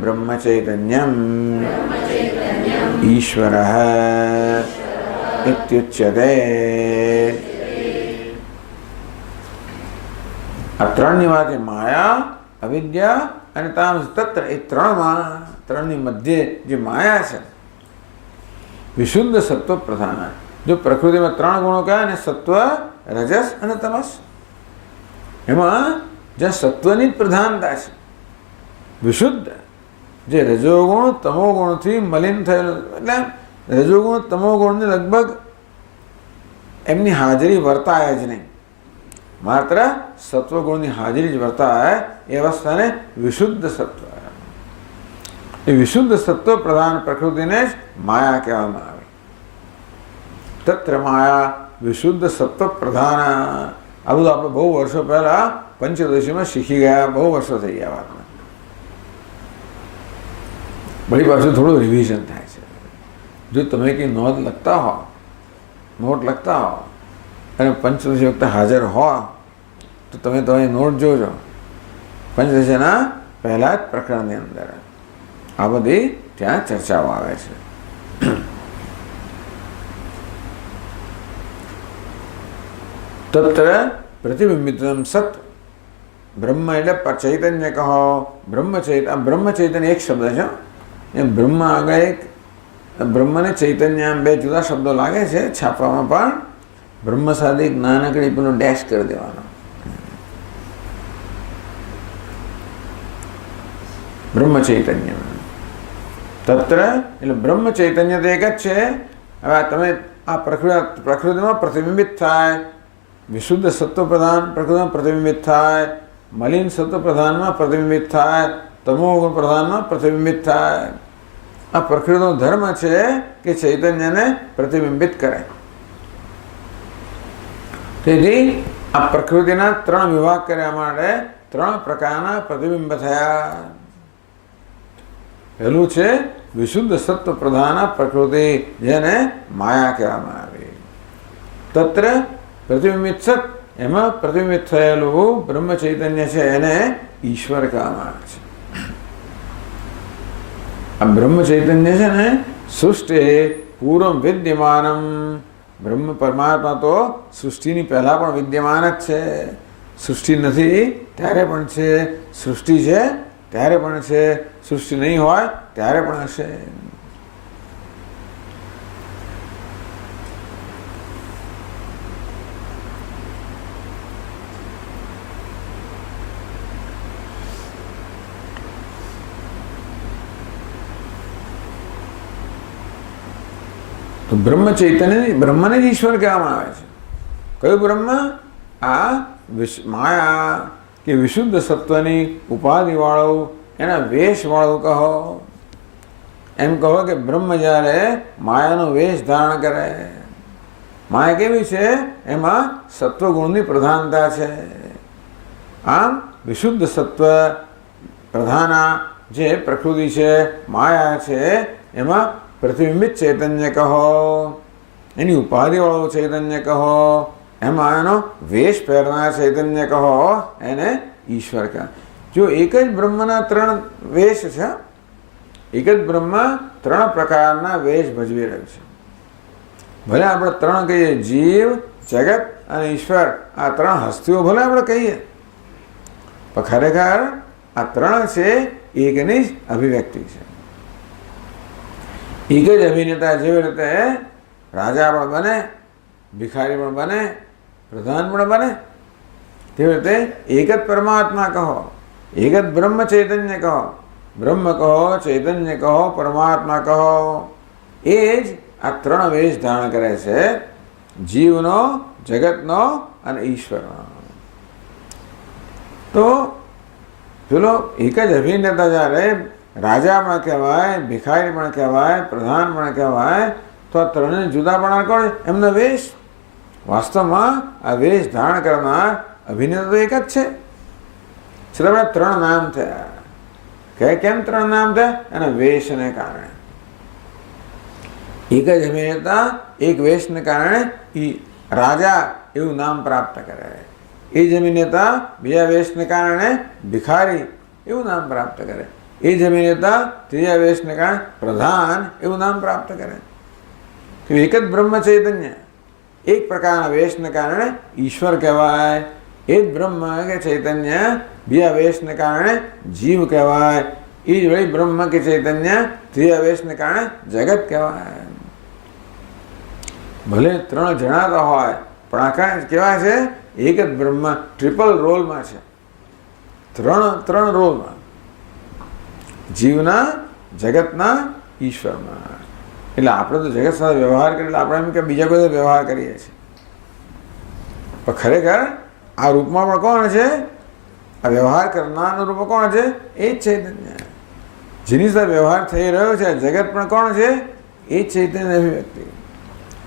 બ્રહ્મ ચૈતન્યમ ઈશ્વરઃ ઇત્યુચ્યતે. આ ત્રણની વાત છે, માયા, અવિદ્યા અને તામસ. તત્ર એ ત્રણની મધ્યે જે માયા છે, વિશુદ્ધ સત્વ પ્રધાન. જો પ્રકૃતિમાં ત્રણ ગુણો કયા ને, સત્વ, રજસ અને તમસ, એમાં જ્યાં સત્વની જ પ્રધાનતા છે, વિશુદ્ધ, જે રજોગુણ તમોગુણથી મલિન થયેલું, એટલે રજોગુણ તમોગુણની લગભગ એમની હાજરી વર્તાય જ નહીં, માત્ર સત્વગુણની હાજરી જ વર્તાય, એ અવસ્થાને વિશુદ્ધ સત્વ. એ વિશુદ્ધ સત્વ પ્રધાન પ્રકૃતિને જ માયા કહેવામાં આવે. તત્ર માયા વિશુદ્ધ સત્વ પ્રધાન. આ બધું આપણે બહુ વર્ષો પહેલા પંચદશીમાં શીખી ગયા, બહુ વર્ષો થઈ ગયા વાતમાં. વળી પાછું થોડું રિવિઝન થાય છે. જો તમે કંઈ નોંધ લખતા હો, નોટ લખતા હો અને પંચદશી વખતે હાજર હો તો તમે તમારી નોટ જોજો. પંચદશીના પહેલા જ પ્રકરણની અંદર આ બધી ત્યાં ચર્ચાઓ આવે છે. તત્ર પ્રતિબિંબિતમ સત. બ્રહ્મ એટલે ચૈતન્ય કહો, બ્રહ્મ ચૈતન્ય એક શબ્દ છે. એ બ્રહ્મ આગળ એક બ્રહ્મને ચૈતન્ય આમ બે જુદા શબ્દો લાગે છે છાપવામાં, પણ બ્રહ્મ સાથે એક નાનકડી પેલું ડેશ કરી દેવાનો. બ્રહ્મ ચૈતન્ય તત્ર એટલે બ્રહ્મ ચૈતન્ય તો એક જ છે. હવે તમે આ પ્રકૃતિમાં પ્રતિબિંબિત થાય, વિશુદ્ધ સત્વ પ્રધાન પ્રકૃતિમાં પ્રતિબિંબિત થાય, મલિન સત્વ પ્રધાનમાં પ્રતિબિંબિત થાય, તમોગુણ પ્રધાનમાં પ્રતિબિંબિત થાય. આ પ્રકૃતિનો ધર્મ છે કે ચૈતન્યને પ્રતિબિંબિત કરે. તેથી આ પ્રકૃતિના ત્રણ વિભાગ કર્યા માટે ત્રણ પ્રકારના પ્રતિબિંબ થયા. પહેલું છે વિશુદ્ધ સત્વ પ્રધાન પ્રકૃતિ, જેને માયા કહેવામાં આવે. તત્ર પ્રતિબિંબિત સત, એમાં પ્રતિબિંબિત થયેલું બ્રહ્મ ચૈતન્ય છે, એને ઈશ્વર કહેવામાં આવે છે. આ બ્રહ્મ ચૈતન્ય છે ને સૃષ્ટિ પૂર્વ વિદ્યમાનમ. બ્રહ્મ પરમાત્મા તો સૃષ્ટિની પહેલા પણ વિદ્યમાન જ છે. સૃષ્ટિ નથી ત્યારે પણ છે, સૃષ્ટિ છે ત્યારે પણ છે, સૃષ્ટિ નહીં હોય ત્યારે પણ હશે. તો બ્રહ્મ ચૈતન્ય, બ્રહ્મને જ ઈશ્વર કહેવામાં આવે છે. કયું બ્રહ્મ? આ માયા કે વિશુદ્ધ સત્વની ઉપાધિવાળું, એના વેશવાળું કહો. એમ કહો કે બ્રહ્મ જ્યારે માયાનો વેશ ધારણ કરે, માયા કેવી છે? એમાં સત્વગુણની પ્રધાનતા છે. આમ વિશુદ્ધ સત્વ પ્રધાના જે પ્રકૃતિ છે, માયા છે, એમાં પ્રતિબિંબિત ચૈતન્ય કહો, એની ઉપાધિવાળું ચૈતન્ય કહો, એમાં એનો વેશ પહેરનાર ચૈતન્ય કહો, એને ઈશ્વર કહે. જો એક જ બ્રહ્મના ત્રણ વેશ છે, એક જ બ્રહ્મ ત્રણ પ્રકારના વેશ ભજવી રહ્યું છે. ભલે આપણે ત્રણ કહીએ, જીવ, જગત અને ઈશ્વર આ ત્રણ હસ્તીઓ ભલે આપણે કહીએ, પણ ખરેખર આ ત્રણ છે એકની જ અભિવ્યક્તિ છે. એક જ અભિનેતા જેવી રીતે રાજા પણ બને, ભિખારી પણ બને, પ્રધાન પણ બને, તેવી રીતે એક જ પરમાત્મા કહો, એક જ બ્રહ્મ ચૈતન્ય કહો, બ્રહ્મ કહો, ચૈતન્ય કહો, પરમાત્મા કહો, એ જ આ ત્રણ વેશ ધારણ કરે છે, જીવનો, જગતનો અને ઈશ્વરનો. તો પેલો એક જ અભિનેતા જ્યારે રાજા પણ કહેવાય, ભિખારી પણ કહેવાય, પ્રધાન પણ કહેવાય, તો આ ત્રણે જુદા પણ કોણ? એમનો વેશ. વાસ્તવમાં આ વેશ ધારણ કરનાર અભિનેતા તો એક જ છે, છતાં આપણે ત્રણ નામ થયા. કેમ ત્રણ નામ થયા? એના વેશને કારણે. એક જ અભિનેતા એક વેશને કારણે રાજા એવું નામ પ્રાપ્ત કરે, એ જ અભિનેતા બીજા વેશને કારણે ભિખારી એવું નામ પ્રાપ્ત કરે, એ જ અભિનેતા ત્રીજા વેશને કારણે પ્રધાન એવું નામ પ્રાપ્ત કરે. એક જ બ્રહ્મ ચૈતન્ય એક પ્રકારના વેશને કારણે ઈશ્વર કહેવાય, એ જ બ્રહ્મ કે ચૈતન્ય બીજા વેશને કારણે જીવ કહેવાય, એ જ વળી બ્રહ્મ કે ચૈતન્ય ત્રીજા વેશને કારણે જગત કહેવાય. ભલે ત્રણ જણાતા હોય પણ આખા કેવા છે? એક જ બ્રહ્મ ટ્રિપલ રોલમાં છે, ત્રણ રોલમાં, જીવના, જગતના, ઈશ્વરના. એટલે આપણે તો જગત સાથે વ્યવહાર કરીએ એટલે આપણે એમ કે બીજા કોઈ વ્યવહાર કરીએ છીએ, પણ ખરેખર આ રૂપમાં પણ કોણ છે? આ વ્યવહાર કરનારનું રૂપ કોણ છે? એ જ ચૈતન્ય. જેની સાથે વ્યવહાર થઈ રહ્યો છે જગત પણ કોણ છે? એ જ ચૈતન્ય અભિવ્યક્તિ.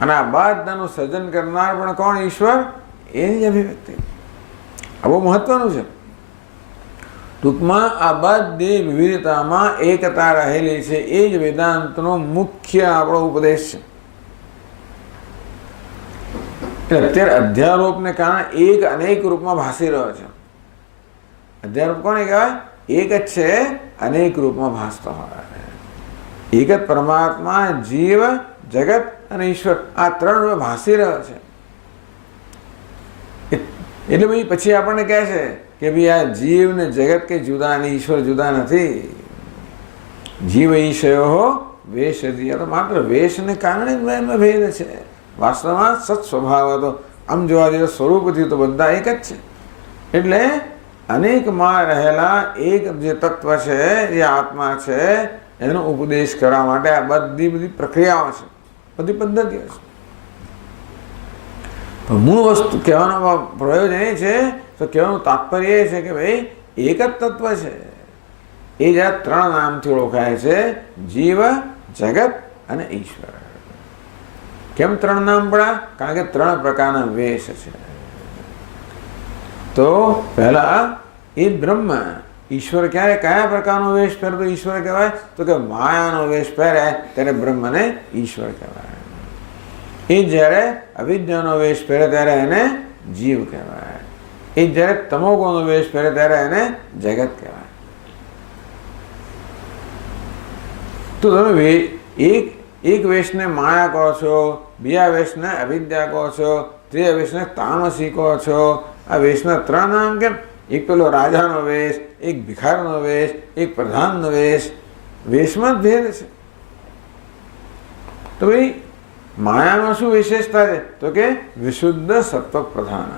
અને આ બધાનું સર્જન કરનાર પણ કોણ? ઈશ્વર. એની જ અભિવ્યક્તિ. આ બહુ મહત્વનું છે. ટૂંકમાં આ બધી વિવિધતામાં એકતા રહેલી છે, એ જ વેદાંતનો મુખ્ય આપણો ઉપદેશ છે. એટલે અત્યારે અધ્યારોપને કારણે એક અનેક રૂપમાં ભાસી રહ્યો છે. અધ્યારોપ કોને કહેવાય? એક જ છે, અનેક રૂપમાં ભાસતો હોય. એક જ પરમાત્મા, જીવ, જગત અને ઈશ્વર આ ત્રણ રૂપે ભાસી રહ્યો છે. એટલે ભાઈ પછી આપણને કહે છે કે ભાઈ આ જીવ ને જગત કે જુદા અને ઈશ્વર જુદા નથી. જીવ ઈશ્વરો વેશ હતી, આ તો માત્ર વેશને કારણે જ એમનો ભેદ છે. વાસ્તવમાં સત સ્વભાવ હતો. આમ જોવા જઈએ સ્વરૂપથી તો બધા એક જ છે. એટલે અનેકમાં રહેલા એક જે તત્વ છે, એ આત્મા છે, એનો ઉપદેશ કરવા માટે આ બધી પ્રક્રિયાઓ છે, બધી પદ્ધતિઓ છે. મૂળ વસ્તુ કહેવાનો પ્રયોજન એ છે, તો કહેવાનું તાત્પર્ય એ છે કે ભાઈ એક જ તત્વ છે, એ જ આ ત્રણ નામથી ઓળખાય છે, જીવ, જગત અને ઈશ્વર. કેમ ત્રણ નામ પડ્યા? કારણ કે ત્રણ પ્રકારના વેશ છે. તો પહેલા એ બ્રહ્મ, ઈશ્વર ક્યારે કયા પ્રકારનો વેશ પહેરતો ઈશ્વર કહેવાય? તો કે માયાનો વેશ પહેરે ત્યારે બ્રહ્મને ઈશ્વર કહેવાય. એ જ્યારે અવિદ્યાનો વેશ પહેરે ત્યારે એને જીવ કહેવાય. એ જ્યારે તમોગુણનો વેશ પહેરે ત્યારે એને જગત કહેવાય. તો તમે એક વેશને માયા કહો છો, બીજા વેશને અવિદ્યા કહો છો, ત્રીજા વેશને તામસી કહો છો. આ વેશના ત્રણ નામ કેમ? એક પેલો રાજાનો વેશ, એક ભિખારનો વેશ, એક પ્રધાનનો વેશ. વેશમાં જ ભેદ છે. તો ભાઈ માયામાં શું વિશેષતા છે? તો કે વિશુદ્ધ સત્વ પ્રધાન.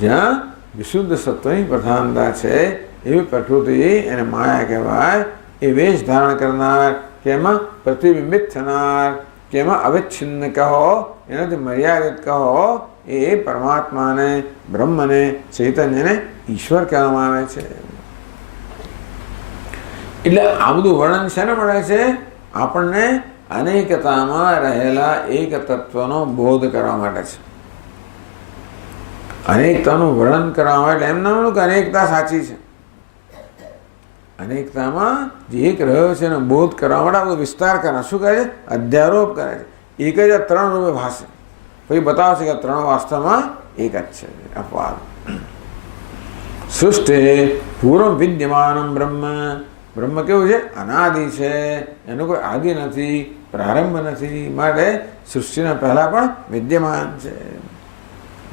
જ્યાં વિશુદ્ધ સત્વની પ્રધાનતા છે એવી પ્રકૃતિ એને માયા કહેવાય. એ વેશ ધારણ કરનાર, કે એમાં પ્રતિબિંબિત થનાર, કે એમાં અવિચ્છિન્ન કહો, એનાથી મર્યાદિત કહો, એ પરમાત્માને, બ્રહ્મને, ચૈતન્યને ઈશ્વર કહેવામાં આવે છે. એટલે આ બધું વર્ણન શેને મળે છે? આપણને અનેકતામાં રહેલા એક તત્વનો બોધ કરવા માટે છે. અનેકતાનું વર્ણન કરવા માટે એમ ના કે અનેકતા સાચી છે. અનેકતામાં જે એક રહ્યો છે એનો બોધ કરવા માટે આ બધો વિસ્તાર કરે. શું કરે છે? અધ્યારોપ કરે છે. એક જ આ ત્રણ રૂપે ભાષે, પછી બતાવશે કે ત્રણ વાસ્તવમાં એક જ છે. અપવાદ. સૃષ્ટિ પૂર્વ વિદ્યમાનમ બ્રહ્મ. બ્રહ્મ કેવું છે? અનાદિ છે, એનો કોઈ આદિ નથી, પ્રારંભ નથી, માટે સૃષ્ટિના પહેલા પણ વિદ્યમાન છે.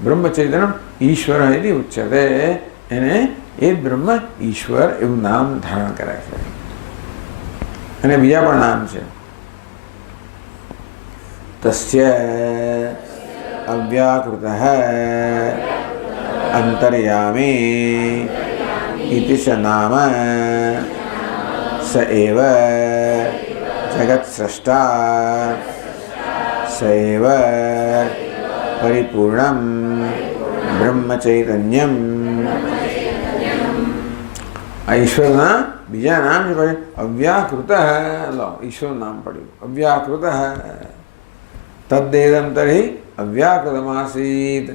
બ્રહ્મચૈતન્યમ ઈશ્વર ઇતિ ઉચ્યતે. એને એ બ્રહ્મ ઈશ્વર એવું નામ ધારણ કરે છે. અને બીજા પણ નામ છે. તસ્ય અવ્યાકૃતઃ અંતર્યામી ઇતિ ચ નામ સ એવ જગત્સ્રષ્ટા સ એવ પરિપૂર્ણમ બ્રહ્મચૈતન્યમ. આ ઈશ્વરના બીજા નામ છે. ભાઈ અવ્યાકૃત. લો ઈશ્વર નામ પડ્યું અવ્યાકૃત. તદ્દેદંતરી અવ્યાકૃતમાસીત.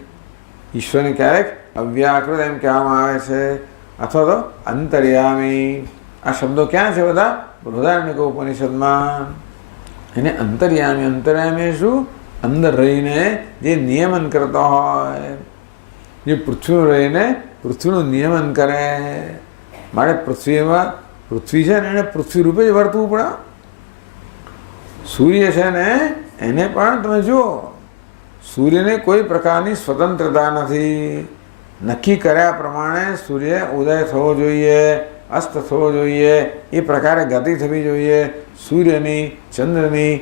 ઈશ્વરને ક્યારેક અવ્યાકૃત એમ કહેવામાં આવે છે, અથવા તો અંતર્યામી. આ શબ્દો ક્યાં છે બધા? બૃહદારણ્યક ઉપનિષદમાં. એને અંતર્યામી. અંતર્યામી શું? અંદર રહીને જે નિયમન કરતો હોય, જે પૃથ્વીનું રહીને પૃથ્વીનું નિયમન કરે. મારે પૃથ્વીમાં પૃથ્વી છે ને એને પૃથ્વી રૂપે જ વર્તવું પડે. સૂર્ય છે ને એને પણ તમે જુઓ, સૂર્યને કોઈ પ્રકારની સ્વતંત્રતા નથી. નક્કી કર્યા પ્રમાણે સૂર્ય ઉદય થવો જોઈએ, અસ્ત થવો જોઈએ, એ પ્રકારે ગતિ થવી જોઈએ. સૂર્યની, ચંદ્રની,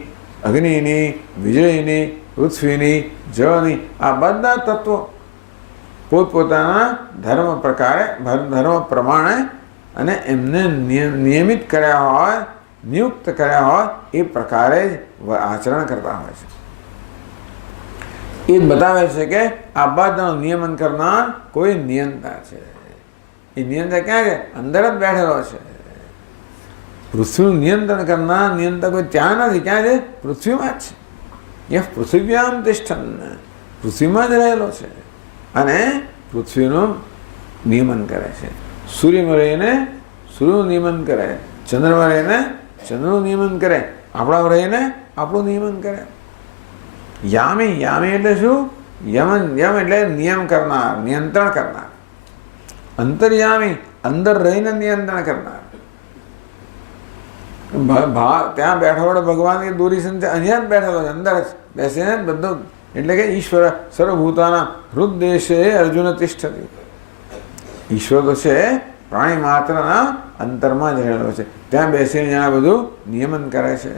અગ્નિની, વીજળીની, પૃથ્વીની, જળની, આ બધા તત્વો પોતપોતાના ધર્મ પ્રમાણે અને એમને નિયમિત કર્યા હોય, નિયુક્ત કર્યા હોય એ પ્રકારે જ આચરણ કરતા હોય છે. એ બતાવે છે કે આ બધાનું નિયમન કરનાર કોઈ નિયંતા છે. એ નિયંતા ક્યાં છે? અંદર જ બેઠેલો છે. પૃથ્વીનું નિયંત્રણ કરનાર નિયંતા કોઈ ત્યાં નથી. ક્યાં છે? પૃથ્વીમાં જ છે. યહ પૃથિવ્યામ તિષ્ઠન. પૃથ્વીમાં જ રહેલો છે અને પૃથ્વીનું નિયમન કરે છે. સૂર્યમાં રહીને સૂર્યનું નિયમન કરે, ચંદ્રમાં રહીને ચંદ્રનું નિયમન કરે, આપણામાં રહીને આપણું નિયમન કરે. યામી. યામી એટલે શું? યમ એટલે નિયમ કરનાર, નિયંત્રણ કરનાર. અંતર્યામી અંદર રહીને નિયંત્રણ કરનાર. ત્યાં બેઠો વડે ભગવાન એ દોરી સંતે અહીંયા જ બેઠેલો છે, અંદર જ બેસીને બધું. એટલે કે ઈશ્વર સર્વભૂતાના હૃદદેશે અર્જુન તિષ્ઠતિ. ઈશ્વર તો છે પ્રાણી માત્રના અંતરમાં જ રહેલો છે. ત્યાં બેસીને જ્યાં બધું નિયમન કરે છે.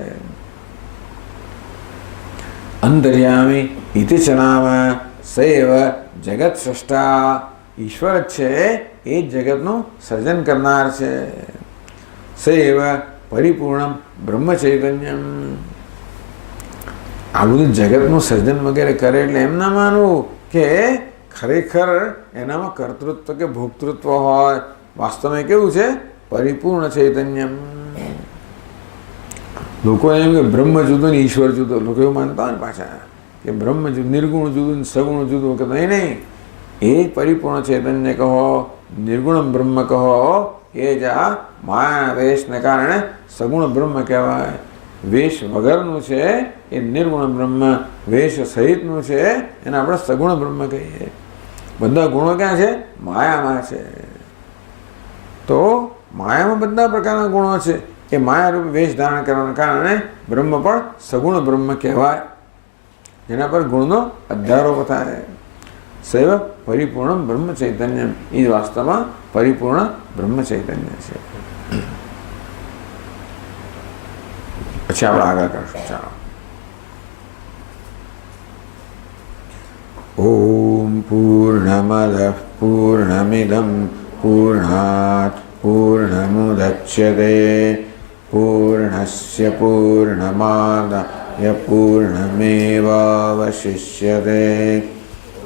અંતર્યામી ઇતિ ચ નામ સૈવ જગત સ્રષ્ટા. ઈશ્વર જ છે એ જ જગતનું સર્જન કરનાર છે. સૈવ પરિપૂર્ણમ બ્રહ્મ ચૈતન્યમ. આ બધું જગતનું સર્જન વગેરે કરે એટલે એમ ના માનવું કે ખરેખર એનામાં કર્તૃત્વ કે ભોક્તૃત્વ હોય. વાસ્તવમાં કેવું છે? પરિપૂર્ણ ચૈતન્યમ. લોકો એમ કે બ્રહ્મ જુદો ને ઈશ્વર જુદો. લોકો એવું માનતા હોય ને પાછા કે બ્રહ્મ જુદું, નિર્ગુણ જુદું ને સગુણ જુદું. કે નહીં નહીં, એ જ પરિપૂર્ણ ચૈતન્ય કહો, નિર્ગુણ બ્રહ્મ કહો. એ જ આ માયા વેશને કારણે સગુણ બ્રહ્મ કહેવાય. વેશ વગરનું છે એ નિર્ગુણ બ્રહ્મ, વેશ સહિતનું છે એને આપણે સગુણ બ્રહ્મ કહીએ. બધા ગુણો ક્યાં છે? માયામાં છે. તો માયામાં બધા પ્રકારના ગુણો છે. એ માયારૂપ વેશ ધારણ કરવાના કારણે બ્રહ્મ પણ સગુણ બ્રહ્મ કહેવાય, જેના પર ગુણનો અધ્યારોપ થાય. સૈવ પરિપૂર્ણ બ્રહ્મ ચૈતન્ય. એ જ વાસ્તવમાં પરિપૂર્ણ બ્રહ્મ ચૈતન્ય છે. પછી આપણે આગળ કરશું. ચાલો. ઓમ પૂર્ણમદ પૂર્ણમિદમ પૂર્ણાત પૂર્ણમુદચ્યતે પૂર્ણસ્ય પૂર્ણમાદાય પૂર્ણમેવાવશિષ્યતે.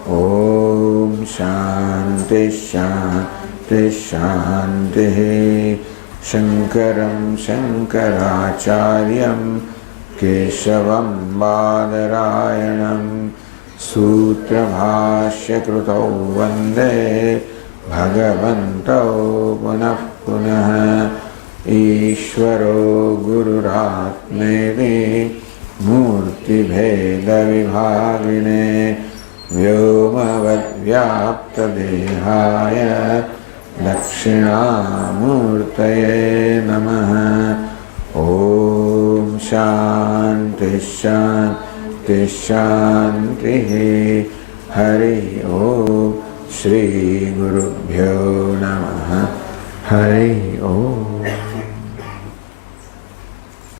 ઓમ શાંતિ શાંતિ શાંતિ. શંકરં શંકરાચાર્યં કેશવં બાદરાયણં સૂત્રભાષ્યકૃતૌ વંદે ભગવन्तौ પુનઃ પુનઃ. ઈશ્વરો ગુરુરાત્મેતિ મૂર્તિભેદવિભાગિને વ્યોમવદ્વ્યાપ્તદેહાય દક્ષિણામૂર્તયે નમઃ. ઓમ શાંતિ શાંતિ શાંતિ. हरि ओम। श्री गुरुभ्यो नमः। हरि ओम।